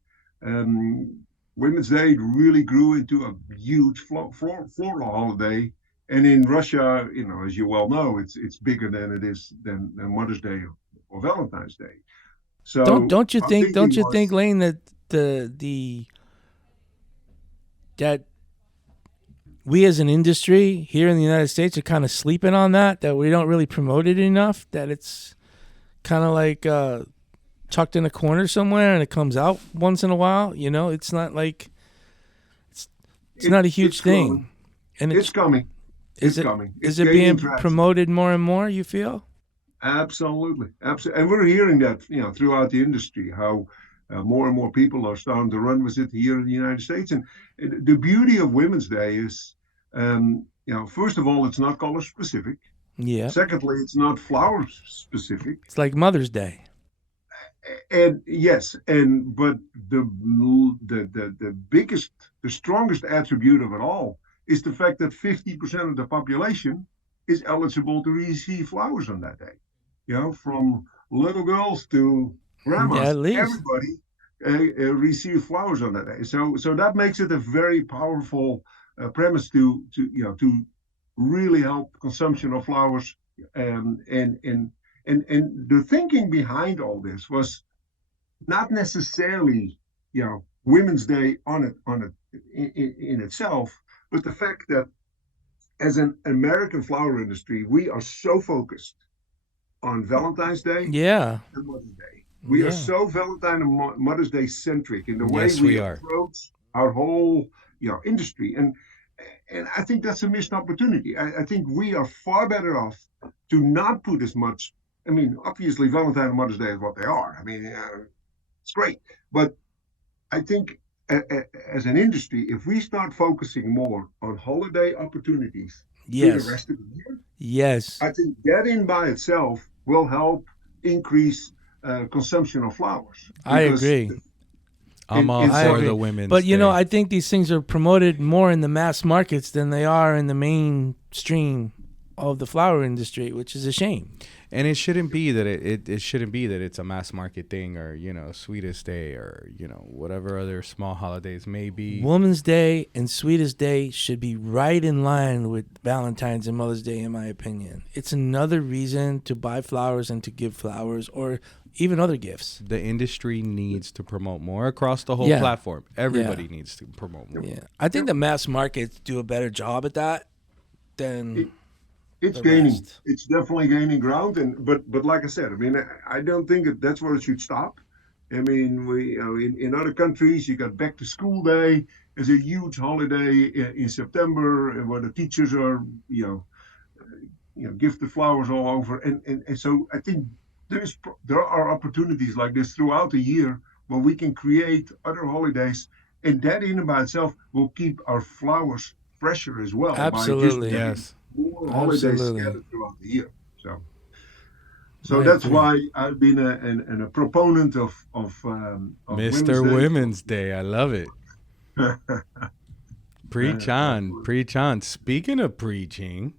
Women's Day really grew into a huge floral holiday. And in Russia, as you well know, it's bigger than it is than Mother's Day or Valentine's Day. So don't you think, Lane, that that we as an industry here in the United States are kind of sleeping on that we don't really promote it enough, that it's kind of like tucked in a corner somewhere and it comes out once in a while? It's not like it's not a huge thing. And it's coming. Is it being promoted more and more, you feel? Absolutely. And we're hearing that, throughout the industry, how more and more people are starting to run with it here in the United States. And the beauty of Women's Day is, first of all, it's not color specific. Yeah. Secondly, it's not flower specific. It's like Mother's Day. And yes, but the biggest, the strongest attribute of it all is the fact that 50% of the population is eligible to receive flowers on that day. From little girls to grandmas, at least. Everybody receive flowers on that day. So that makes it a very powerful premise to really help consumption of flowers. And the thinking behind all this was not necessarily Women's Day on it in itself, but the fact that as an American flower industry, we are so focused on Valentine's Day and Mother's Day. We are so Valentine and Mother's Day centric in the way we approach our whole industry. And I think that's a missed opportunity. I think we are far better off to not put as much. I mean, obviously Valentine and Mother's Day is what they are. I mean, it's great. But I think as an industry, if we start focusing more on holiday opportunities through the rest of the year, I think that in by itself will help increase consumption of flowers. I agree. I'm all for the Women's But Day. I think these things are promoted more in the mass markets than they are in the mainstream of the flower industry, which is a shame. And it shouldn't be that it shouldn't be that it's a mass market thing, or Sweetest Day, or whatever other small holidays may be. Women's Day and Sweetest Day should be right in line with Valentine's and Mother's Day, in my opinion. It's another reason to buy flowers and to give flowers, or even other gifts. The industry needs to promote more across the whole platform. Everybody needs to promote more. Yeah, I think the mass markets do a better job at that than. It's gaining. It's definitely gaining ground, but like I said, I mean, I don't think that's where it should stop. I mean, we in other countries, you got Back to School Day as a huge holiday in September, where the teachers are give the flowers all over, and so I think there are opportunities like this throughout the year where we can create other holidays, and that in and by itself will keep our flowers fresher as well. Absolutely, yes. More holidays scattered throughout the year. So that's why I've been a proponent of Mr. Women's Day. I love it. Preach on. Speaking of preaching,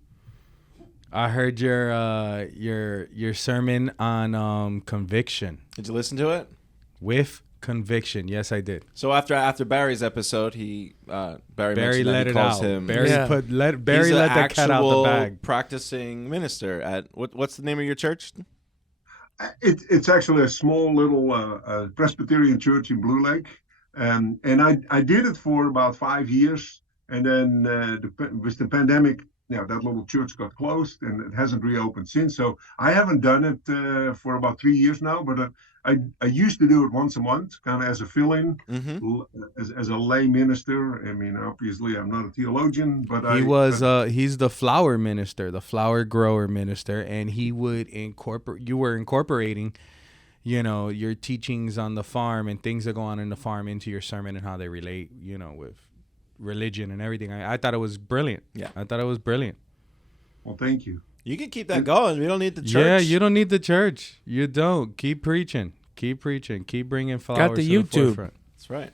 I heard your sermon on conviction. Did you listen to it? With Conviction. Yes, I did. So after Barry's episode, Barry let it out. Him, Barry Yeah. Barry let the cat out the bag. Practicing minister at what's the name of your church? It's actually a small little Presbyterian church in Blue Lake, and I did it for about 5 years, and then with the pandemic, that little church got closed, and it hasn't reopened since. So I haven't done it for about 3 years now, but I used to do it once a month, kind of as a fill-in, as a lay minister. I mean, obviously, I'm not a theologian, but he's the flower minister, the flower grower minister, and he would you were incorporating, your teachings on the farm and things that go on in the farm into your sermon and how they relate, with religion and everything. I thought it was brilliant. Yeah, I thought it was brilliant. Well, thank you. You can keep that going. We don't need the church. Yeah, you don't need the church. You don't. Keep preaching. Keep preaching. Keep bringing flowers Got the to YouTube. the forefront. That's right.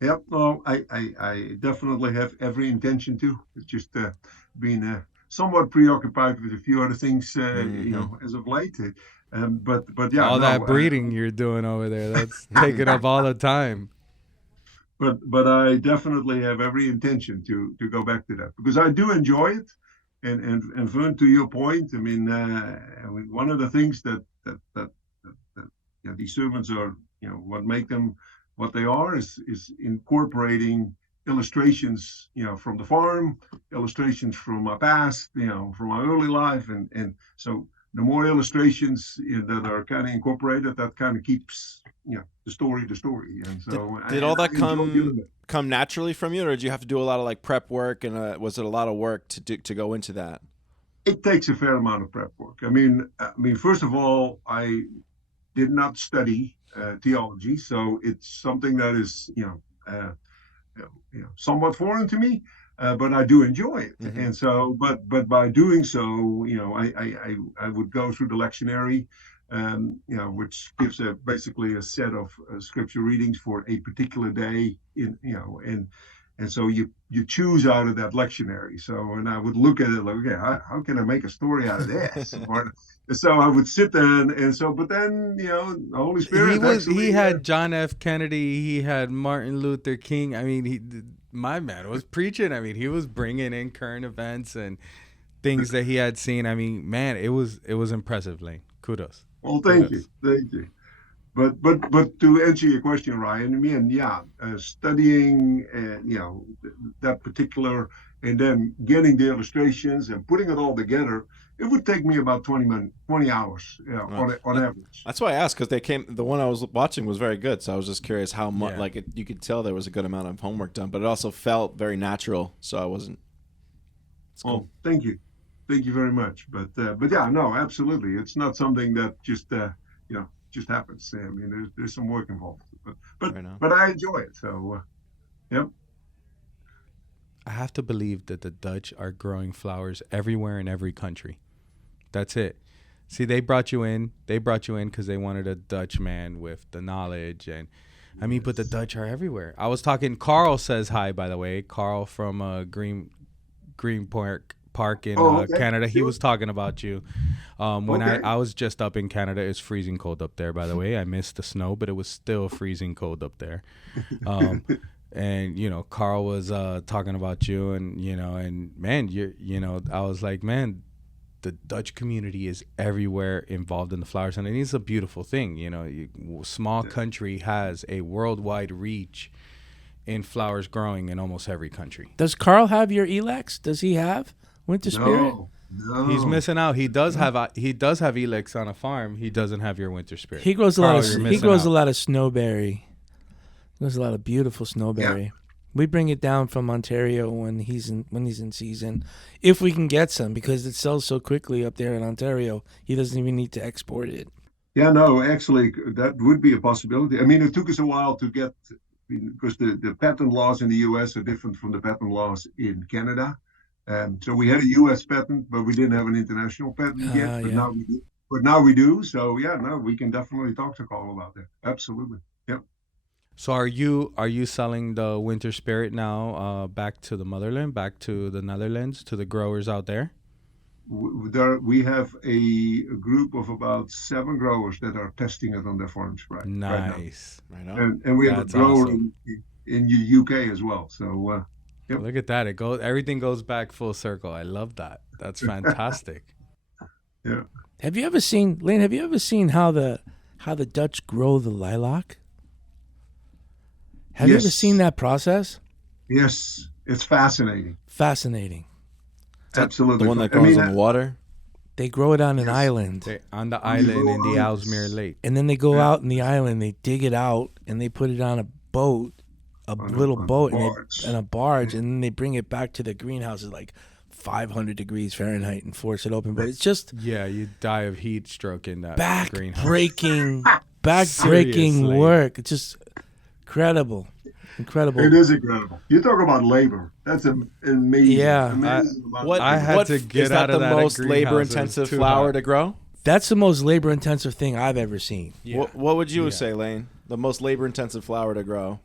Yep. Well, I definitely have every intention to. It's just being somewhat preoccupied with a few other things, as of late. But yeah. All that breeding you're doing over there, that's taking up all the time. But I definitely have every intention to go back to that, because I do enjoy it. And Vern, to your point, I mean, one of the things that these sermons are, what make them what they are is incorporating illustrations, from the farm, illustrations from my past, from my early life, and so the more illustrations that are kind of incorporated, that kind of keeps the story. And so did all that come naturally from you, or did you have to do a lot of prep work, and was it a lot of work to go into that? It takes a fair amount of prep work. I mean, first of all, I did not study theology, so it's something that is somewhat foreign to me. But I do enjoy it, and so, but by doing so, I would go through the lectionary, which gives basically a set of scripture readings for a particular day, and so you choose out of that lectionary. So, and I would look at it like, okay, how can I make a story out of this? So I would sit there, and so, but then the Holy Spirit. He had John F. Kennedy. He had Martin Luther King. I mean, my man was preaching. I mean, he was bringing in current events and things that he had seen. I mean, man, it was impressive, Lane. Kudos. Well, thank you. But to answer your question, Ryan, studying that particular, and then getting the illustrations and putting it all together, it would take me about 20 hours, on average. That's why I asked, because the one I was watching was very good, so I was just curious how much, you could tell there was a good amount of homework done, but it also felt very natural, so I wasn't. It's cool. Oh, thank you very much. But yeah, no, absolutely, it's not something that just just happens. I mean, there's some work involved, but I enjoy it. So, yep. I have to believe that the Dutch are growing flowers everywhere in every country. That's it. See, they brought you in because they wanted a Dutch man with the knowledge, and I mean, but the Dutch are everywhere. I was talking. Carl says hi, by the way. Carl from Green Park in Canada. He was talking about you. When I was just up in Canada, it's freezing cold up there, by the way. I missed the snow, but it was still freezing cold up there. And Carl was talking about you, and and man, I was like, man, the Dutch community is everywhere involved in the flowers, and it's a beautiful thing. Small country has a worldwide reach in flowers growing in almost every country. Does Carl have your Elex? Does he have Winter Spirit? No. He's missing out. He does have Elex on a farm. He doesn't have your Winter Spirit. He grows a lot of snowberry. There's a lot of beautiful snowberry. Yeah. We bring it down from Ontario when he's in season, if we can get some, because it sells so quickly up there in Ontario. He doesn't even need to export it. Yeah, no, actually, that would be a possibility. I mean, it took us a while to get, because the patent laws in the U.S. are different from the patent laws in Canada. So we had a U.S. patent, but we didn't have an international patent yet. But now we do. So yeah, no, we can definitely talk to Carl about that. Absolutely. Yep. So are you selling the Winter Spirit now back to the motherland, back to the Netherlands, to the growers out there? we have a group of about 7 growers that are testing it on their farms right now. Nice. Right on. And we have a That's grower awesome. in the UK as well. So yep. Look at that. Everything goes back full circle. I love that. That's fantastic. Yeah. Have you ever seen, Lane? Have you ever seen how the Dutch grow the lilac? Have you ever Yes. seen that process? Yes, it's fascinating. Fascinating. Absolutely. The one that grows in the water. They grow it on an Yes. island, They're on the island in the Ellesmere Lake. and then they go out in the island. They dig it out, and they put it on a boat, a little boat, and a barge, and then they bring it back to the greenhouses like 500 degrees Fahrenheit and force it open. But it's just Yeah, you die of heat stroke in that greenhouse. backbreaking Seriously. work. It's just incredible. It is incredible. You talk about labor. That's amazing. Yeah. Amazing amount of What I labor. had to get is that out of the that most greenhouse. labor-intensive It was too flower hot. to grow? That's the most labor-intensive thing I've ever seen. Yeah. What would you Yeah. say, Lane? The most labor-intensive flower to grow?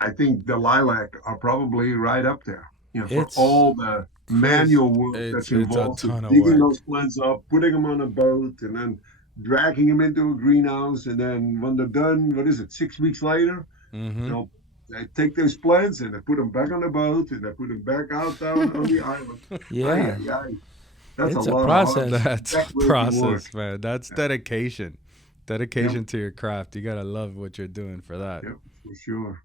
I think the lilac are probably right up there. For It's all the manual work It's that's a involved ton in of digging work. those plants up, putting them on a boat, and then dragging them into a greenhouse. And then when they're done, 6 weeks later, Mhm. they take those plants and they put them back on the boat and they put them back out down on the island. Yeah. Ay, ay, ay. That's It's a a lot process. Of hard, That's a backbreaking process, work. man. That's dedication. Dedication to your craft. You gotta love what you're doing for that. Yep, for sure.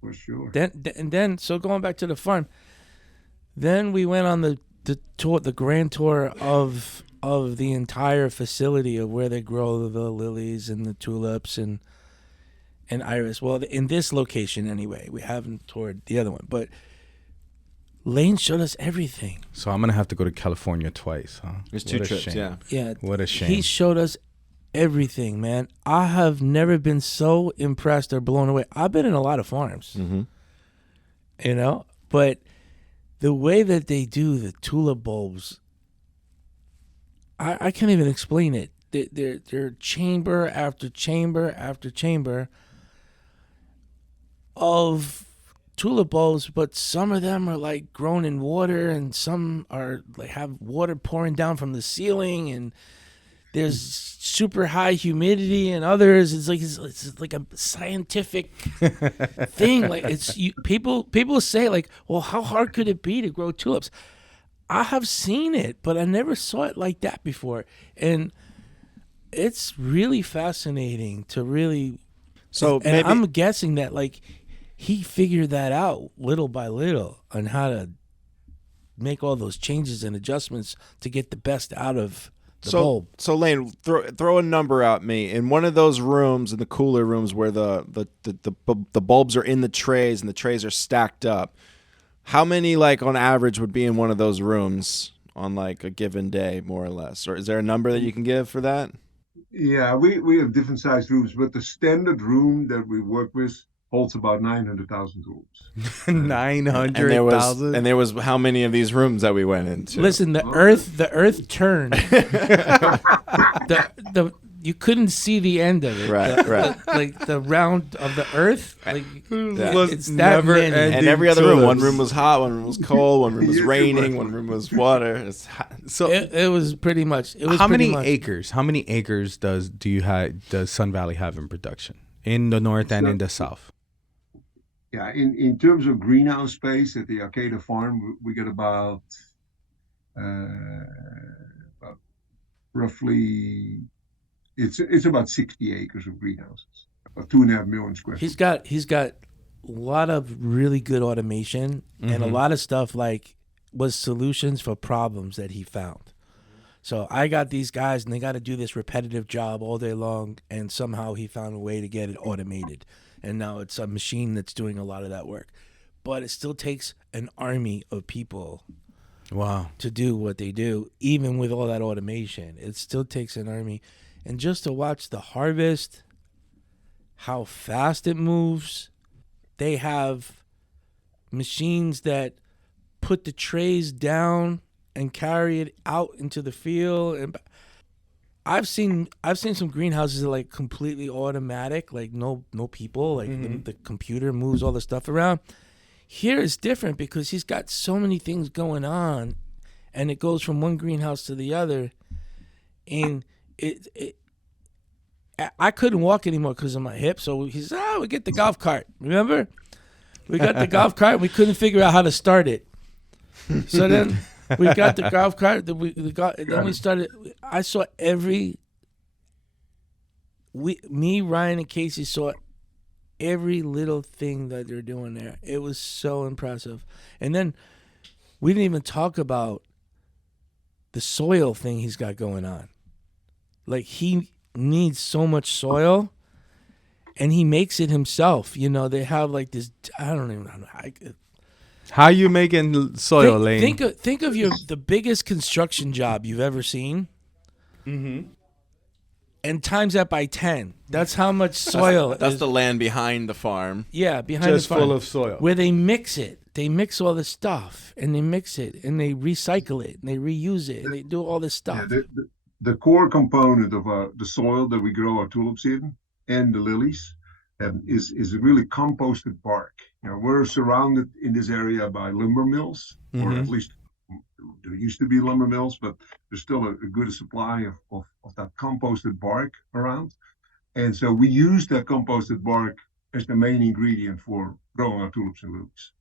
For sure. Then so going back to the farm, then we went on the tour, the grand tour of the entire facility of where they grow the lilies and the tulips and iris. Well, in this location anyway, we haven't toured the other one, but Lane showed us everything. So I'm gonna have to go to California twice, huh? There's 2 What a trips, shame. yeah. Yeah, What a shame. he showed us everything, man. I have never been so impressed or blown away. I've been in a lot of farms, Mm-hmm. but the way that they do the tulip bulbs, I can't even explain it. They're chamber after chamber after chamber of tulip bulbs, but some of them are like grown in water, and some are like have water pouring down from the ceiling, and there's super high humidity, and others it's like a scientific thing. Like people say like, well, how hard could it be to grow tulips? I have seen it, but I never saw it like that before, and it's really fascinating to really. So And maybe I'm guessing that like he figured that out little by little on how to make all those changes and adjustments to get the best out of the bulb. So Lane, throw a number at me. In one of those rooms, in the cooler rooms where the bulbs are in the trays and the trays are stacked up, how many like on average would be in one of those rooms on like a given day, more or less? Or is there a number that you can give for that? Yeah, we have different sized rooms, but the standard room that we work with holds about 900,000 tulips. 900,000. And there was how many of these rooms that we went into? Listen, the earth turned. You couldn't see the end of it. Right. Like the round of the earth. Like Was it's that never many. ending. And every other room, one tulips. room was hot, one room was cold, one room was Yeah, raining, right. one room was water. It's hot. So It was pretty much. It was how pretty many much, acres? How many acres does Sun Valley have in production in the north and in the south? Yeah, in terms of greenhouse space at the Arcata farm, we get about roughly, it's about 60 acres of greenhouses, about 2.5 million square feet. He's got a lot of really good automation and a lot of stuff like was solutions for problems that he found. So I got these guys and they got to do this repetitive job all day long, and somehow he found a way to get it automated. And now it's a machine that's doing a lot of that work. But it still takes an army of people Wow. to do what they do, even with all that automation. It still takes an army. And just to watch the harvest, how fast it moves, they have machines that put the trays down and carry it out into the field. And I've seen some greenhouses that are like completely automatic, like no people, like the computer moves all the stuff around. Here it's different because he's got so many things going on, and it goes from one greenhouse to the other, and I couldn't walk anymore because of my hip. So he said, we get the golf cart. Remember? We got the golf cart. We couldn't figure out how to start it. So then we got the golf cart. Then we started. I saw me, Ryan, and Casey saw every little thing that they're doing there. It was so impressive. And then we didn't even talk about the soil thing he's got going on. Like, he needs so much soil, and he makes it himself. You know, they have like this, I don't even know. How you making soil, Lane? Think of the biggest construction job you've ever seen. Mm-hmm. And times that by 10. That's how much soil. That's the land behind the farm. Yeah, behind just the farm. Full of soil. Where they mix it. They mix all this stuff, and they mix it, and they recycle it, and they reuse it, and they do all this stuff. Yeah, the core component of the soil that we grow our tulips in and the lilies is really composted bark. You know, we're surrounded in this area by lumber mills, or at least there used to be lumber mills, but there's still a good supply of that composted bark around. And so we use that composted bark as the main ingredient for growing our tulips and lilies.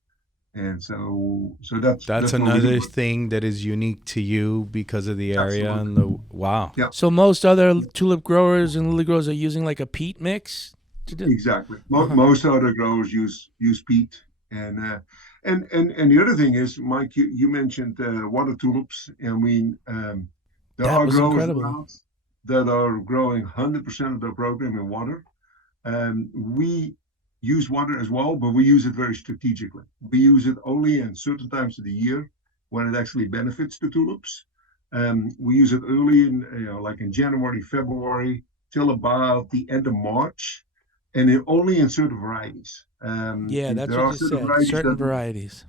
And so that's another thing that is unique to you because of the area. Absolutely. And wow. Yeah. So most other tulip growers and lily growers are using like a peat mix to do. Exactly. Most other growers use peat, and the other thing is, Mike, you mentioned water tulips. I mean, there are growers around that are growing 100% of their program in water. We use water as well, but we use it very strategically. We use it only in certain times of the year when it actually benefits the tulips. We use it early like in January, February, till about the end of March, and only in certain varieties. That's what you said. Certain varieties.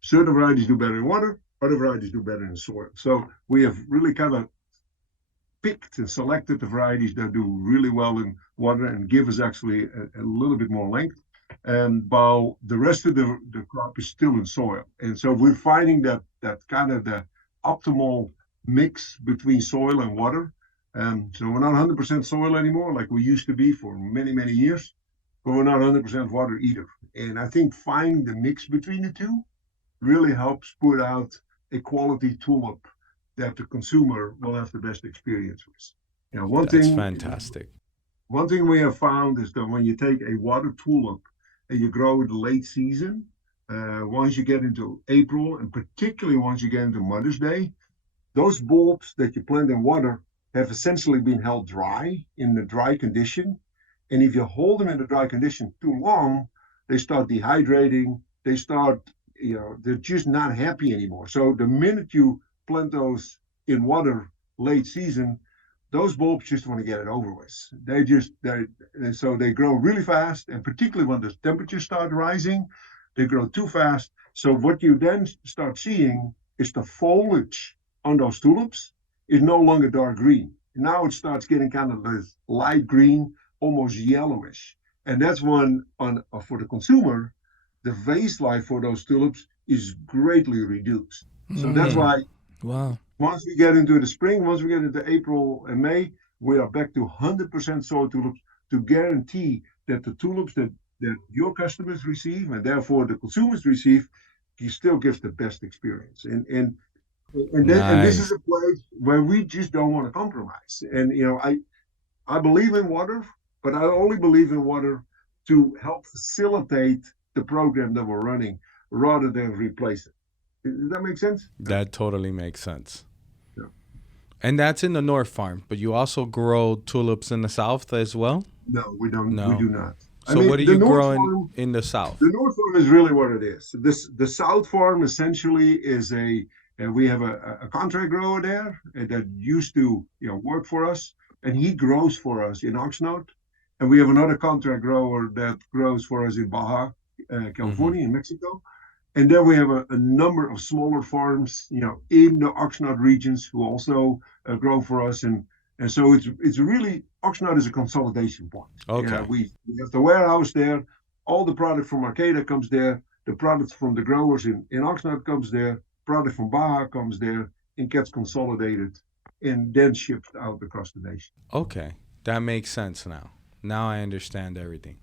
Certain varieties do better in water, other varieties do better in soil. So we have really kind of picked and selected the varieties that do really well in water and give us actually a little bit more length, while the rest of the crop is still in soil. And so we're finding that kind of the optimal mix between soil and water. So we're not 100% soil anymore like we used to be for many, many years, but we're not 100% water either. And I think finding the mix between the two really helps put out a quality tulip that the consumer will have the best experience with. You know, That's fantastic. One thing we have found is that when you take a water tulip and you grow it late season, once you get into April, and particularly once you get into Mother's Day, those bulbs that you plant in water have essentially been held dry in the dry condition. And if you hold them in the dry condition too long, they start dehydrating. They start, they're just not happy anymore. So the minute you plant those in water late season, those bulbs just want to get it over with. So they grow really fast, and particularly when the temperatures start rising, they grow too fast. So what you then start seeing is the foliage on those tulips is no longer dark green. Now it starts getting kind of this light green, almost yellowish. And that's when, for the consumer, the vase life for those tulips is greatly reduced. So that's why once we get into the spring, once we get into April and May, we are back to 100% soil tulips to guarantee that the tulips that your customers receive, and therefore the consumers receive, he still gives the best experience. And this is a place where we just don't want to compromise. And I believe in water, but I only believe in water to help facilitate the program that we're running rather than replace it. Does that make sense? That totally makes sense. Yeah. And that's in the North Farm, but you also grow tulips in the South as well? No, we don't. No. We do not. So what are you growing in the South? The North Farm is really what it is. The South Farm essentially is we have a contract grower there that used to work for us, and he grows for us in Oxnard. And we have another contract grower that grows for us in Baja, California, in Mexico. And then we have a number of smaller farms, in the Oxnard regions who also grow for us. And so it's really, Oxnard is a consolidation point. Okay. We have the warehouse there. All the product from Arcata comes there. The products from the growers in Oxnard comes there. product from Baja comes there and gets consolidated and then shipped out across the nation. Okay, that makes sense now. Now I understand everything.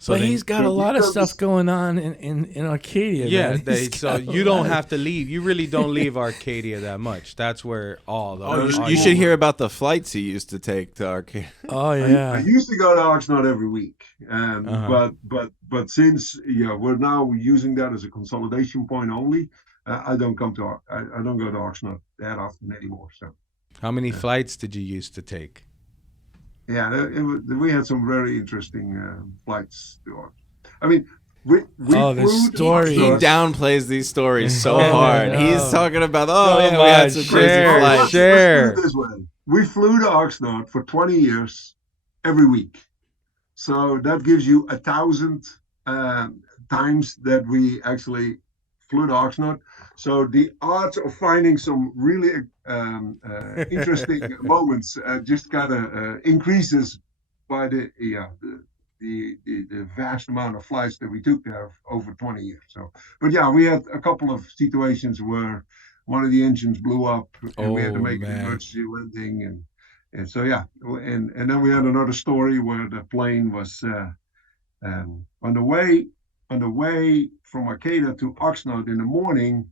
So but then, he's got a lot of stuff going on in Arcadia. yeah, man. so you don't have to leave. You really don't leave Arcadia that much. That's where all the You should hear about the flights he used to take to Arcadia. Oh yeah. I used to go to Oxnard every week, but since we're now using that as a consolidation point only, I don't go to Oxnard that often anymore. So, how many flights did you used to take? yeah, we had some very interesting flights to Oxnard. I mean, we the story. He downplays these stories so Yeah, hard. no. He's talking about, Come we had on, some share, crazy flights. share. Let's do it this way. We flew to Oxnard for 20 years every week. So that gives you 1,000 times that we actually flew to Oxnard. So the odds of finding some really interesting moments just kind of increases by the vast amount of flights that we took there over 20 years. So, but yeah, we had a couple of situations where one of the engines blew up and we had to make an emergency landing, and so yeah, and then we had another story where the plane was on the way from Arcata to Oxnard in the morning,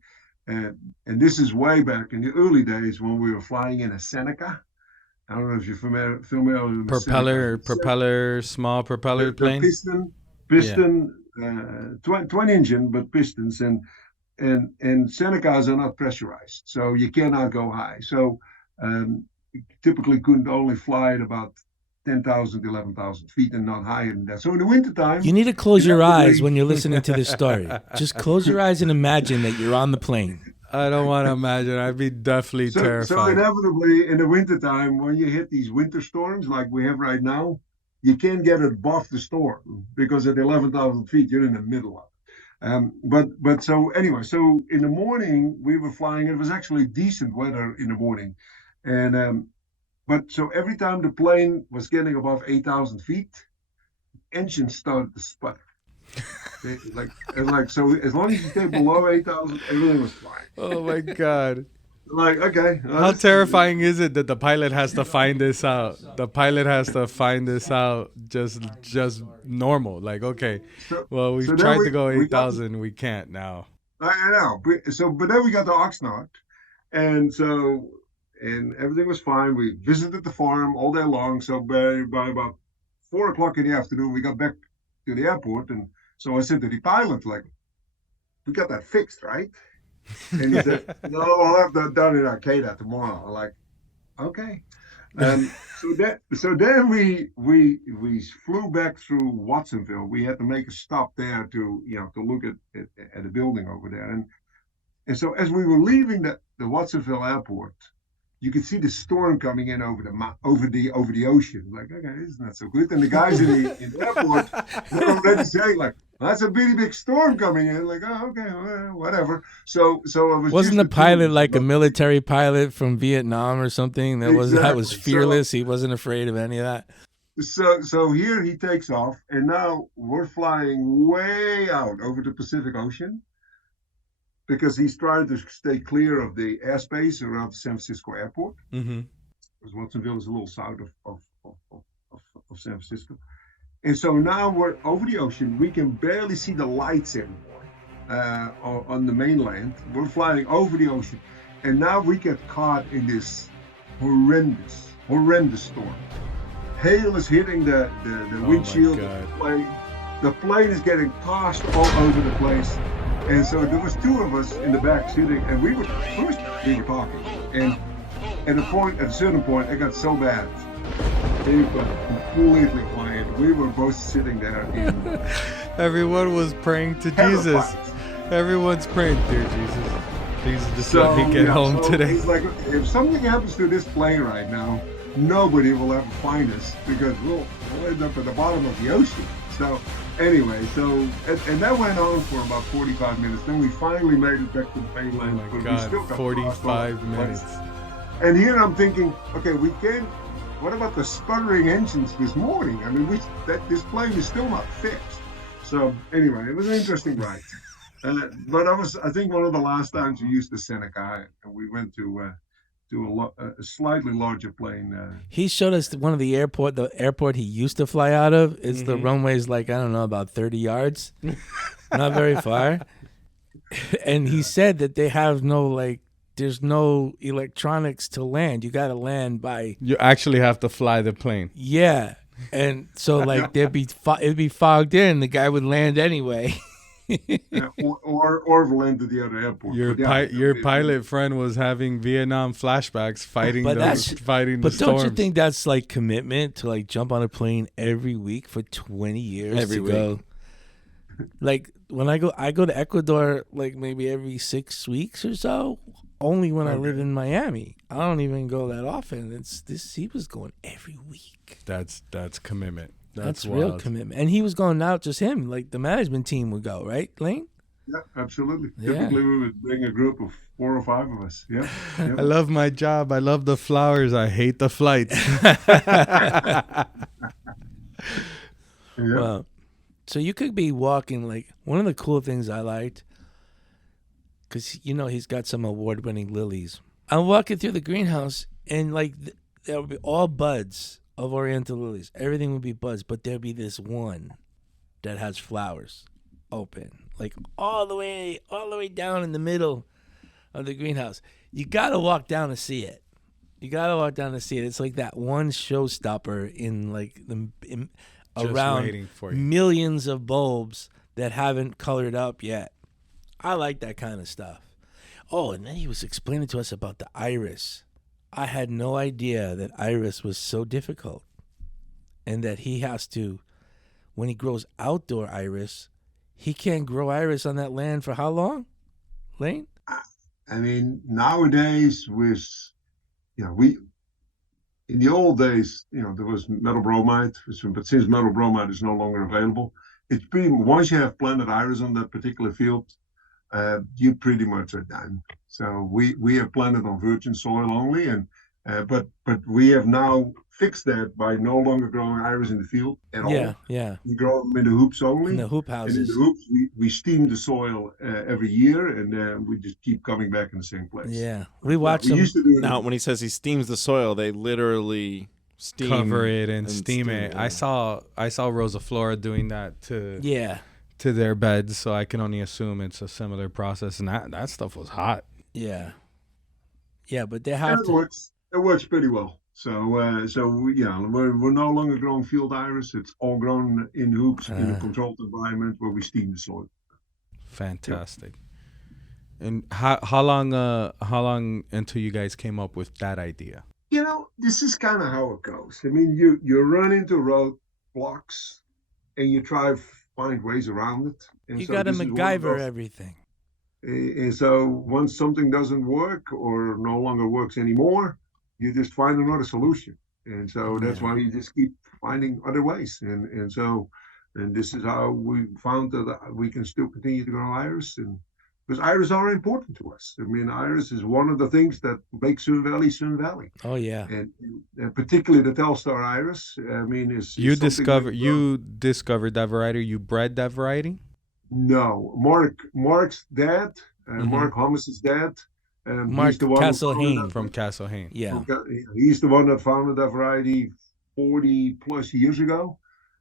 and this is way back in the early days when we were flying in a Seneca. I don't know if you're familiar with propeller, small propeller plane. Piston, twin engine, but pistons, and Senecas are not pressurized, so you cannot go high. So typically couldn't only fly at about 10,000, 11,000 feet and not higher than that. So in the wintertime... You need to close your eyes when you're listening to this story. Just close your eyes and imagine that you're on the plane. I don't want to imagine. I'd be definitely terrified. So inevitably, in the wintertime, when you hit these winter storms like we have right now, you can't get above the storm because at 11,000 feet, you're in the middle of it. But so anyway, so in the morning, we were flying. It was actually decent weather in the morning. And but so every time the plane was getting above 8,000 feet, engine started to sputter. So as long as you stay below 8,000, everything was fine. Oh my God. Like, okay. How terrifying is it that the pilot has to find this out? The pilot has to find this out just normal. Like, okay, well, we've tried to go 8,000. We can't now. I know. But then we got to Oxnard. And everything was fine. We visited the farm all day long. So by about 4 o'clock in the afternoon, we got back to the airport. And so I said to the pilot, like, we got that fixed, right? And he said, no, I'll have that done in Arcata tomorrow. I'm like, okay. So then we flew back through Watsonville. We had to make a stop there to look at the building over there. And so as we were leaving the Watsonville airport, you could see the storm coming in over the ocean. Like, okay, isn't that so good? And the guys in the airport were already saying, like, that's a really big storm coming in. Like, oh, okay, whatever. So it wasn't the pilot like a military pilot from Vietnam or something? That was fearless. He wasn't afraid of any of that. So here he takes off, and now we're flying way out over the Pacific Ocean, because he's trying to stay clear of the airspace around the San Francisco airport. Mm-hmm. Because Watsonville is a little south of San Francisco. And so now we're over the ocean. We can barely see the lights anymore on the mainland. We're flying over the ocean. And now we get caught in this horrendous storm. Hail is hitting the windshield of the plane. The plane is getting tossed all over the place. And so there was two of us in the back sitting, and we were talking. And at a certain point, it got so bad. They got completely quiet. We were both sitting there. Everyone was praying to Jesus. Everyone's praying, dear Jesus. Please just let me get home today. It's like, if something happens to this plane right now, nobody will ever find us, because we'll end up at the bottom of the ocean. So anyway, and that went on for about 45 minutes. Then we finally made it back to the mainland. Oh my God, 45 minutes. And here I'm thinking, okay, what about the sputtering engines this morning? I mean, this plane is still not fixed. So anyway, it was an interesting ride. But I think one of the last times we used the Seneca, and we went to a slightly larger plane. He showed us the airport he used to fly out of. It's the runway's like, I don't know, about 30 yards, not very far. And he said that they have there's no electronics to land. You got to land by. You actually have to fly the plane. Yeah, and so like it'd be fogged in. The guy would land anyway. or land to the other airport. Your pilot friend was having Vietnam flashbacks fighting the storms. But don't you think that's like commitment to like jump on a plane every week for 20 years every week? Go? Like when I go to Ecuador like maybe every 6 weeks or so. Only when I live in Miami. I don't even go that often. He was going every week. That's commitment. That's real commitment. And he was going out, just him. Like the management team would go, right, Lane? Yeah, absolutely. Yeah. Typically, we would bring a group of 4 or 5 of us. Yeah. I love my job. I love the flowers. I hate the flights. Well, so you could be walking, like, one of the cool things I liked, because, he's got some award-winning lilies. I'm walking through the greenhouse, and, like, there would be all buds of Oriental lilies. Everything would be buds, but there'd be this one that has flowers open, like all the way down in the middle of the greenhouse. You gotta walk down to see it. It's like that one showstopper in like around millions of bulbs that haven't colored up yet. I like that kind of stuff. Oh, and then he was explaining to us about the iris. I had no idea that iris was so difficult, and that he has to, when he grows outdoor iris, he can't grow iris on that land for how long, Lane? I mean, nowadays in the old days, there was metal bromide, but since metal bromide is no longer available, it's once you have planted iris on that particular field, you pretty much are done. So we have planted on virgin soil only, and but we have now fixed that by no longer growing iris in the field at all. Yeah. We grow them in the hoops only. In the hoop houses. And in the hoops, we steam the soil every year, and we just keep coming back in the same place. Yeah, we watch them. Now, when he says he steams the soil, they literally cover it and steam it. Yeah. I saw Rosaflora doing that to their beds, so I can only assume it's a similar process. And that stuff was hot. Yeah, but they have to. It works pretty well. So we're no longer growing field iris. It's all grown in hoops in a controlled environment where we steam the soil. Fantastic. Yeah. And how long until you guys came up with that idea? This is kind of how it goes. I mean, you run into roadblocks, and you try to find ways around it. And you got to MacGyver everything. And so once something doesn't work or no longer works anymore, you just find another solution. And so that's why you just keep finding other ways. And this is how we found that we can still continue to grow iris, and because iris are important to us. I mean, iris is one of the things that makes Sun Valley. Oh yeah, and particularly the Telstar iris. I mean, you discovered that variety. You bred that variety? No, Mark's dad, Mark Hummus's dad. Mark Castlehane from Castlehane. Yeah, he's the one that founded that variety 40 plus years ago.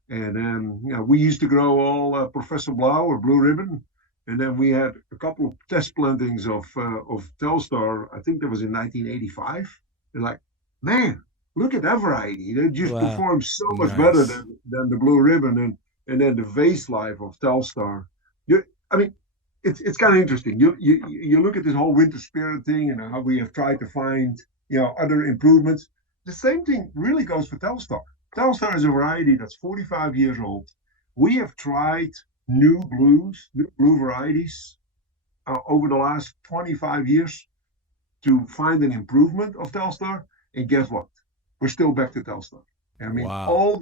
And we used to grow all Professor Blau or Blue Ribbon. And then we had a couple of test plantings of Telstar. I think that was in 1985. They're like, man, look at that variety. They just perform so much better than the Blue Ribbon and then the vase life of Telstar. It's kind of interesting. You look at this whole winter spirit thing and how we have tried to find other improvements. The same thing really goes for Telstar. Telstar is a variety that's 45 years old. We have tried new blue varieties over the last 25 years to find an improvement of Telstar. And guess what? We're still back to Telstar. I mean, all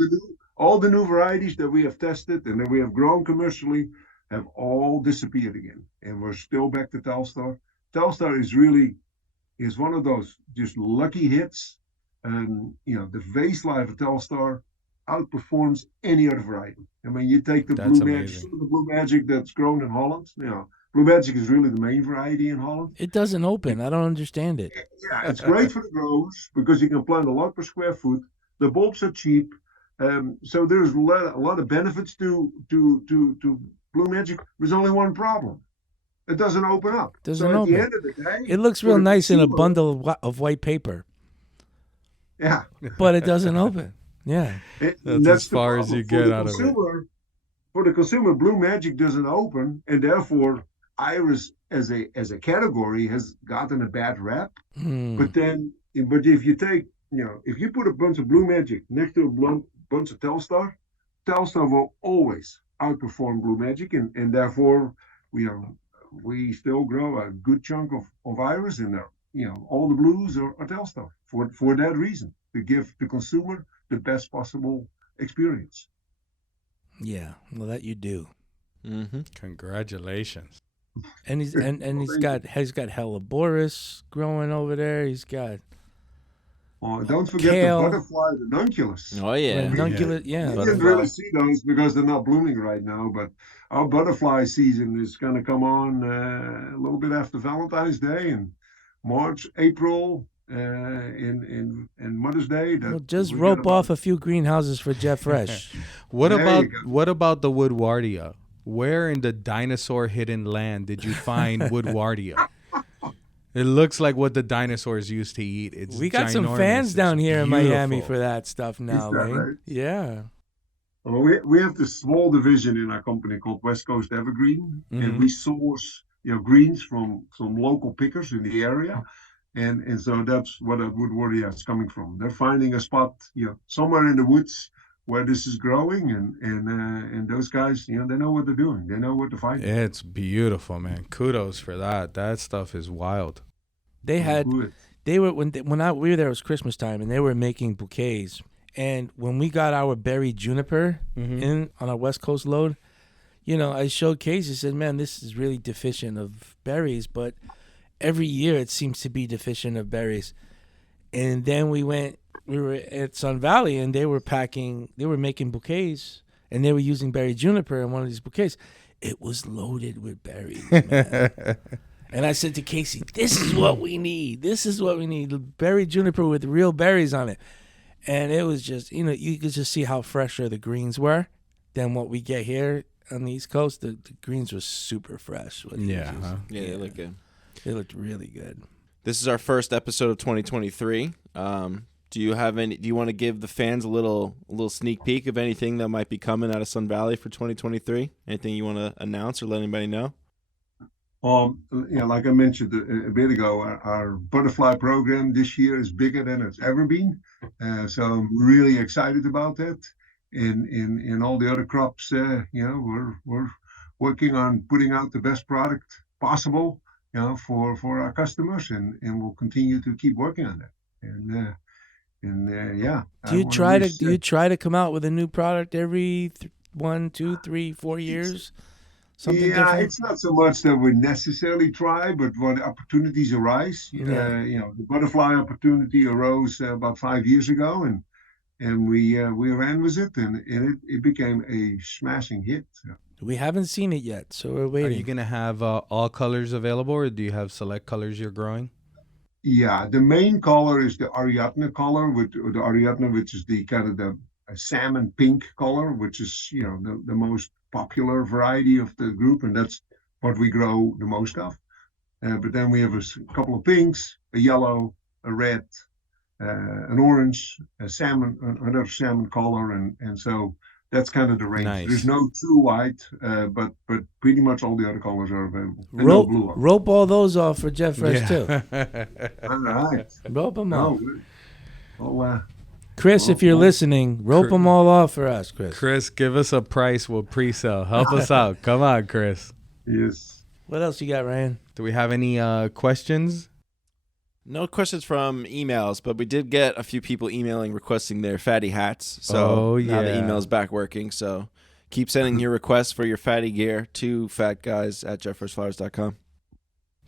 the new varieties that we have tested and that we have grown commercially have all disappeared again. And we're still back to Telstar. Telstar is one of those just lucky hits. And, the vase life of Telstar outperforms any other variety. I mean, you take the Blue Magic that's grown in Holland. Blue Blue Magic is really the main variety in Holland. It doesn't open. I don't understand it. Yeah, it's great for the growers because you can plant a lot per square foot. The bulbs are cheap. So there's a lot of benefits to Blue Magic. There's only one problem. It doesn't open up. Doesn't so open. At the end of the day, it looks real nice in a bundle of white paper. Yeah. But it doesn't open. Yeah. That's as far as you get out of it. For the consumer, Blue Magic doesn't open, and therefore Iris as a category has gotten a bad rap. But if you take, if you put a bunch of Blue Magic next to a bunch of Telstar will always outperform Blue Magic, and therefore we still grow a good chunk of Iris in there. All the blues are Telstar for that reason, to give the consumer the best possible experience. Yeah, well, that you do. Mm-hmm. Congratulations. And he's got Helleborus growing over there. He's got. Oh, don't forget kale. The butterfly ranunculus. Oh yeah, ranunculus. Yeah. You didn't really see those because they're not blooming right now. But our butterfly season is going to come on a little bit after Valentine's Day in March, April. In Mother's Day, well, just rope off a few greenhouses for Jeff Fresh. What about the Woodwardia? Where in the dinosaur hidden land did you find Woodwardia? It looks like what the dinosaurs used to eat. We got some fans down here in Miami for that stuff now, right? Yeah. Well, we have this small division in our company called West Coast Evergreen, and we source greens from local pickers in the area. And so that's where that Woodwardia is coming from. They're finding a spot, somewhere in the woods where this is growing, and those guys, they know what they're doing. They know what to find. It's beautiful, man. Kudos for that. That stuff is wild. We were there. It was Christmas time, and they were making bouquets. And when we got our berry juniper in on our West Coast load, I showed Casey. Said, "Man, this is really deficient of berries, but." Every year it seems to be deficient of berries. And then we were at Sun Valley and they were making bouquets and they were using berry juniper in one of these bouquets. It was loaded with berries, man. And I said to Casey, this is what we need. This is what we need. Berry juniper with real berries on it. And it was just, you could just see how fresher the greens were than what we get here on the East Coast. The greens were super fresh. Yeah, they look good. They looked really good. This is our first episode of 2023. Do you want to give the fans a little sneak peek of anything that might be coming out of Sun Valley for 2023? Anything you want to announce or let anybody know? Like I mentioned a bit ago, our butterfly program this year is bigger than it's ever been. So I'm really excited about that. In all the other crops, we're working on putting out the best product possible. For our customers, and we'll continue to keep working on that. Do you try to come out with a new product every 1, 2, 3, 4 years? Something different? It's not so much that we necessarily try, but when opportunities arise, the butterfly opportunity arose about 5 years ago, and we ran with it, and it became a smashing hit. We haven't seen it yet, so we're waiting. Are you going to have all colors available, or do you have select colors you're growing? Yeah, the main color is the Ariadne color, which is the kind of the salmon pink color, which is the most popular variety of the group, and that's what we grow the most of. But then we have a couple of pinks, a yellow, a red, an orange, another salmon color, and so. That's kind of the range. Nice. There's no true white, but pretty much all the other colors are available. Rope all those off for Jeff Fresh too. All right. Rope them off. Chris, if you're listening, rope them all off for us, Chris. Chris, give us a price. We'll pre-sell. Help us out. Come on, Chris. Yes. What else you got, Ryan? Do we have any questions? No questions from emails, but we did get a few people emailing requesting their fatty hats. So now the email's back working. So keep sending your requests for your fatty gear to fatguys@jeffreshflowers.com.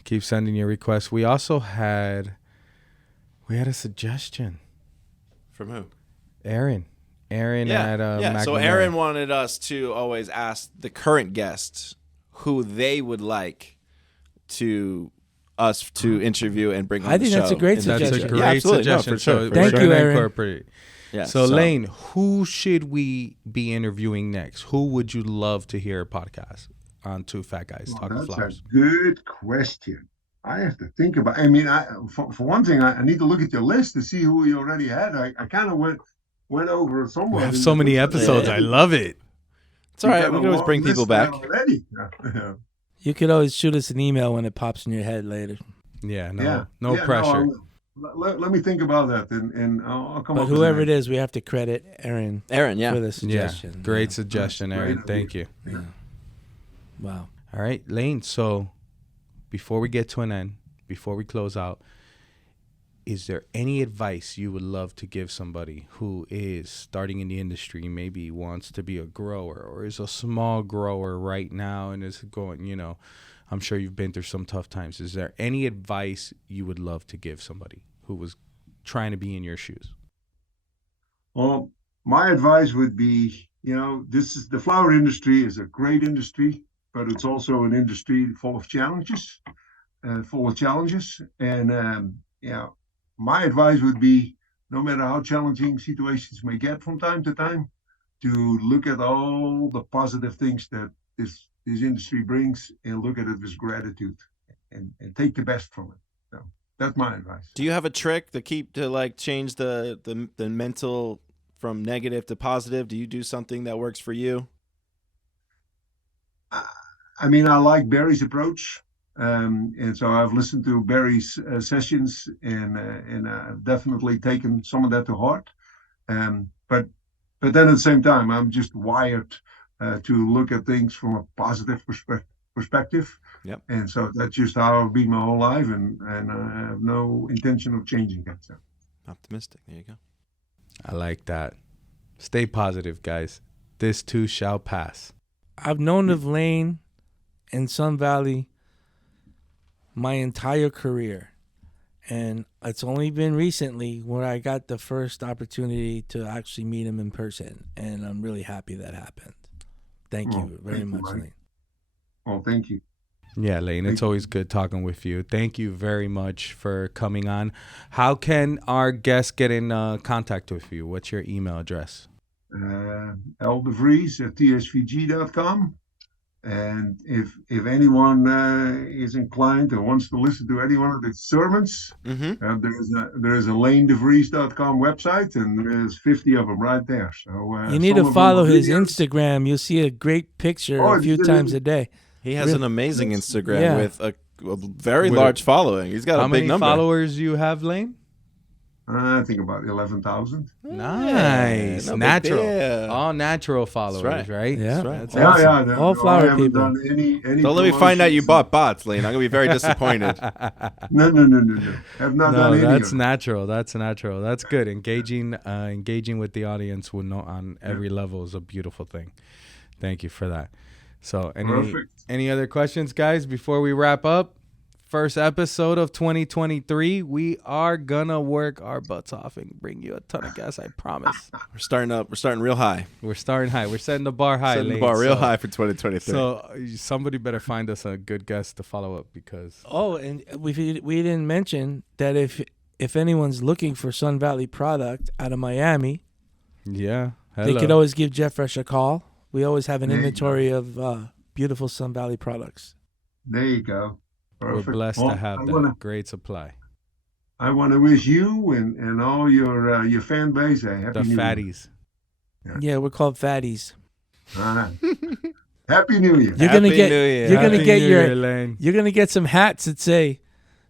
Keep sending your requests. We also had a suggestion. From who? Aaron at So Aaron wanted us to always ask the current guests who they would like to us to interview and bring on I the think show. that's a great in the suggestion. That's a future. great absolutely. No, suggestion. for sure, So for Thank sure. you, we're gonna Aaron. incorporate it. Yeah, So Lane, who should we be interviewing next? Who would you love to hear a podcast on Two Fat Guys Talking That's Flowers? a good question. I have to think about. I mean, for one thing, I need to look at your list to see who you already had. I kind of went over We somewhat. have so many episodes. I love it. it's all right. We can always bring people back. already. You could always shoot us an email when it pops in your head later. Yeah, Yeah. no pressure. Let me think about that, and I'll come But up with whoever a it name. is, we have to credit Aaron Aaron, for the suggestion. Yeah, great suggestion, That's Aaron. great. Thank you. Yeah. Wow. All right, Lane. So before we get to an end, before we close out, is there any advice you would love to give somebody who is starting in the industry, maybe wants to be a grower or is a small grower right now and is going, I'm sure you've been through some tough times. Is there any advice you would love to give somebody who was trying to be in your shoes? Well, my advice would be, the flower industry is a great industry, but it's also an industry full of challenges. And my advice would be, no matter how challenging situations may get from time to time, to look at all the positive things that this industry brings and look at it with gratitude and take the best from it. So that's my advice. Do you have a trick to change the mental from negative to positive? Do you do something that works for you? I mean, I like Barry's approach. And so I've listened to Barry's sessions and I've definitely taken some of that to heart. But then at the same time, I'm just wired to look at things from a positive perspective. Yep. And so that's just how I've been my whole life, and I have no intention of changing that. So. Optimistic. There you go. I like that. Stay positive, guys. This too shall pass. I've known of Lane and Sun Valley my entire career, and it's only been recently where I got the first opportunity to actually meet him in person, and I'm really happy that happened. Thank you very much, Lane. Oh, thank you. Yeah, Lane, it's always good talking with you. Thank you very much for coming on. How can our guests get in contact with you? What's your email address? DeVries at tsvg.com. And if anyone is inclined or wants to listen to any one of the sermons, there is a lanedevries.com website, and there's 50 of them right there. So you need to follow his Instagram. You'll see a great picture a few times a day. He has an amazing Instagram with a very large following. He's got a big number. How many followers you have, Lane? I think about 11,000. Nice. No natural. All natural followers, right? Yeah. That's awesome. All flower people. Any Don't let me find out you bought bots, Lane. I'm going to be very disappointed. No. Have not done any that's of natural. That's natural. That's good. Engaging with the audience on every level is a beautiful thing. Thank you for that. So any other questions, guys, before we wrap up? First episode of 2023. We are gonna work our butts off and bring you a ton of guests. I promise. We're starting real high. We're starting high. We're setting the bar high. Setting the bar real high for 2023. So somebody better find us a good guest to follow up because. Oh, and we didn't mention that if anyone's looking for Sun Valley product out of Miami, yeah, they could always give Jeff Fresh a call. We always have an inventory of beautiful Sun Valley products. There you go. Perfect. We're blessed to have that great supply. I want to wish you and all your fan base a happy New fatties. Year. Yeah, we're called fatties. Happy New Year. You're gonna get some hats that say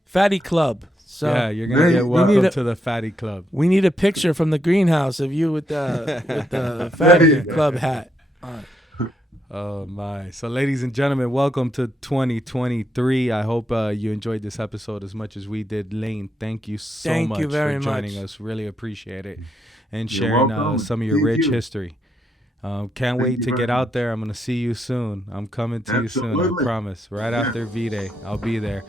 Fatty Club. So yeah, you're gonna get welcome to the Fatty Club. We need a picture from the greenhouse of you with the Fatty Club hat on. Oh my. So ladies and gentlemen, welcome to 2023. I hope you enjoyed this episode as much as we did. Lane, thank you so much for joining us. Really appreciate it and sharing some of your rich history. Can't wait to get out there. I'm going to see you soon. I'm coming to you soon, I promise. Right after V-Day, I'll be there.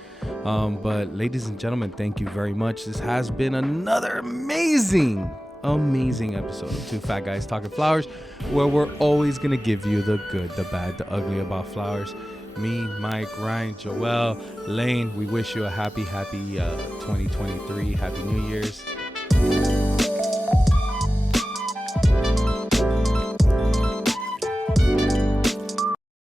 But ladies and gentlemen, thank you very much. This has been another amazing episode of Two Fat Guys Talking Flowers, where we're always going to give you the good, the bad, the ugly about flowers. Me, Mike, Ryan, Joel, Lane, we wish you a happy 2023. Happy New Year's.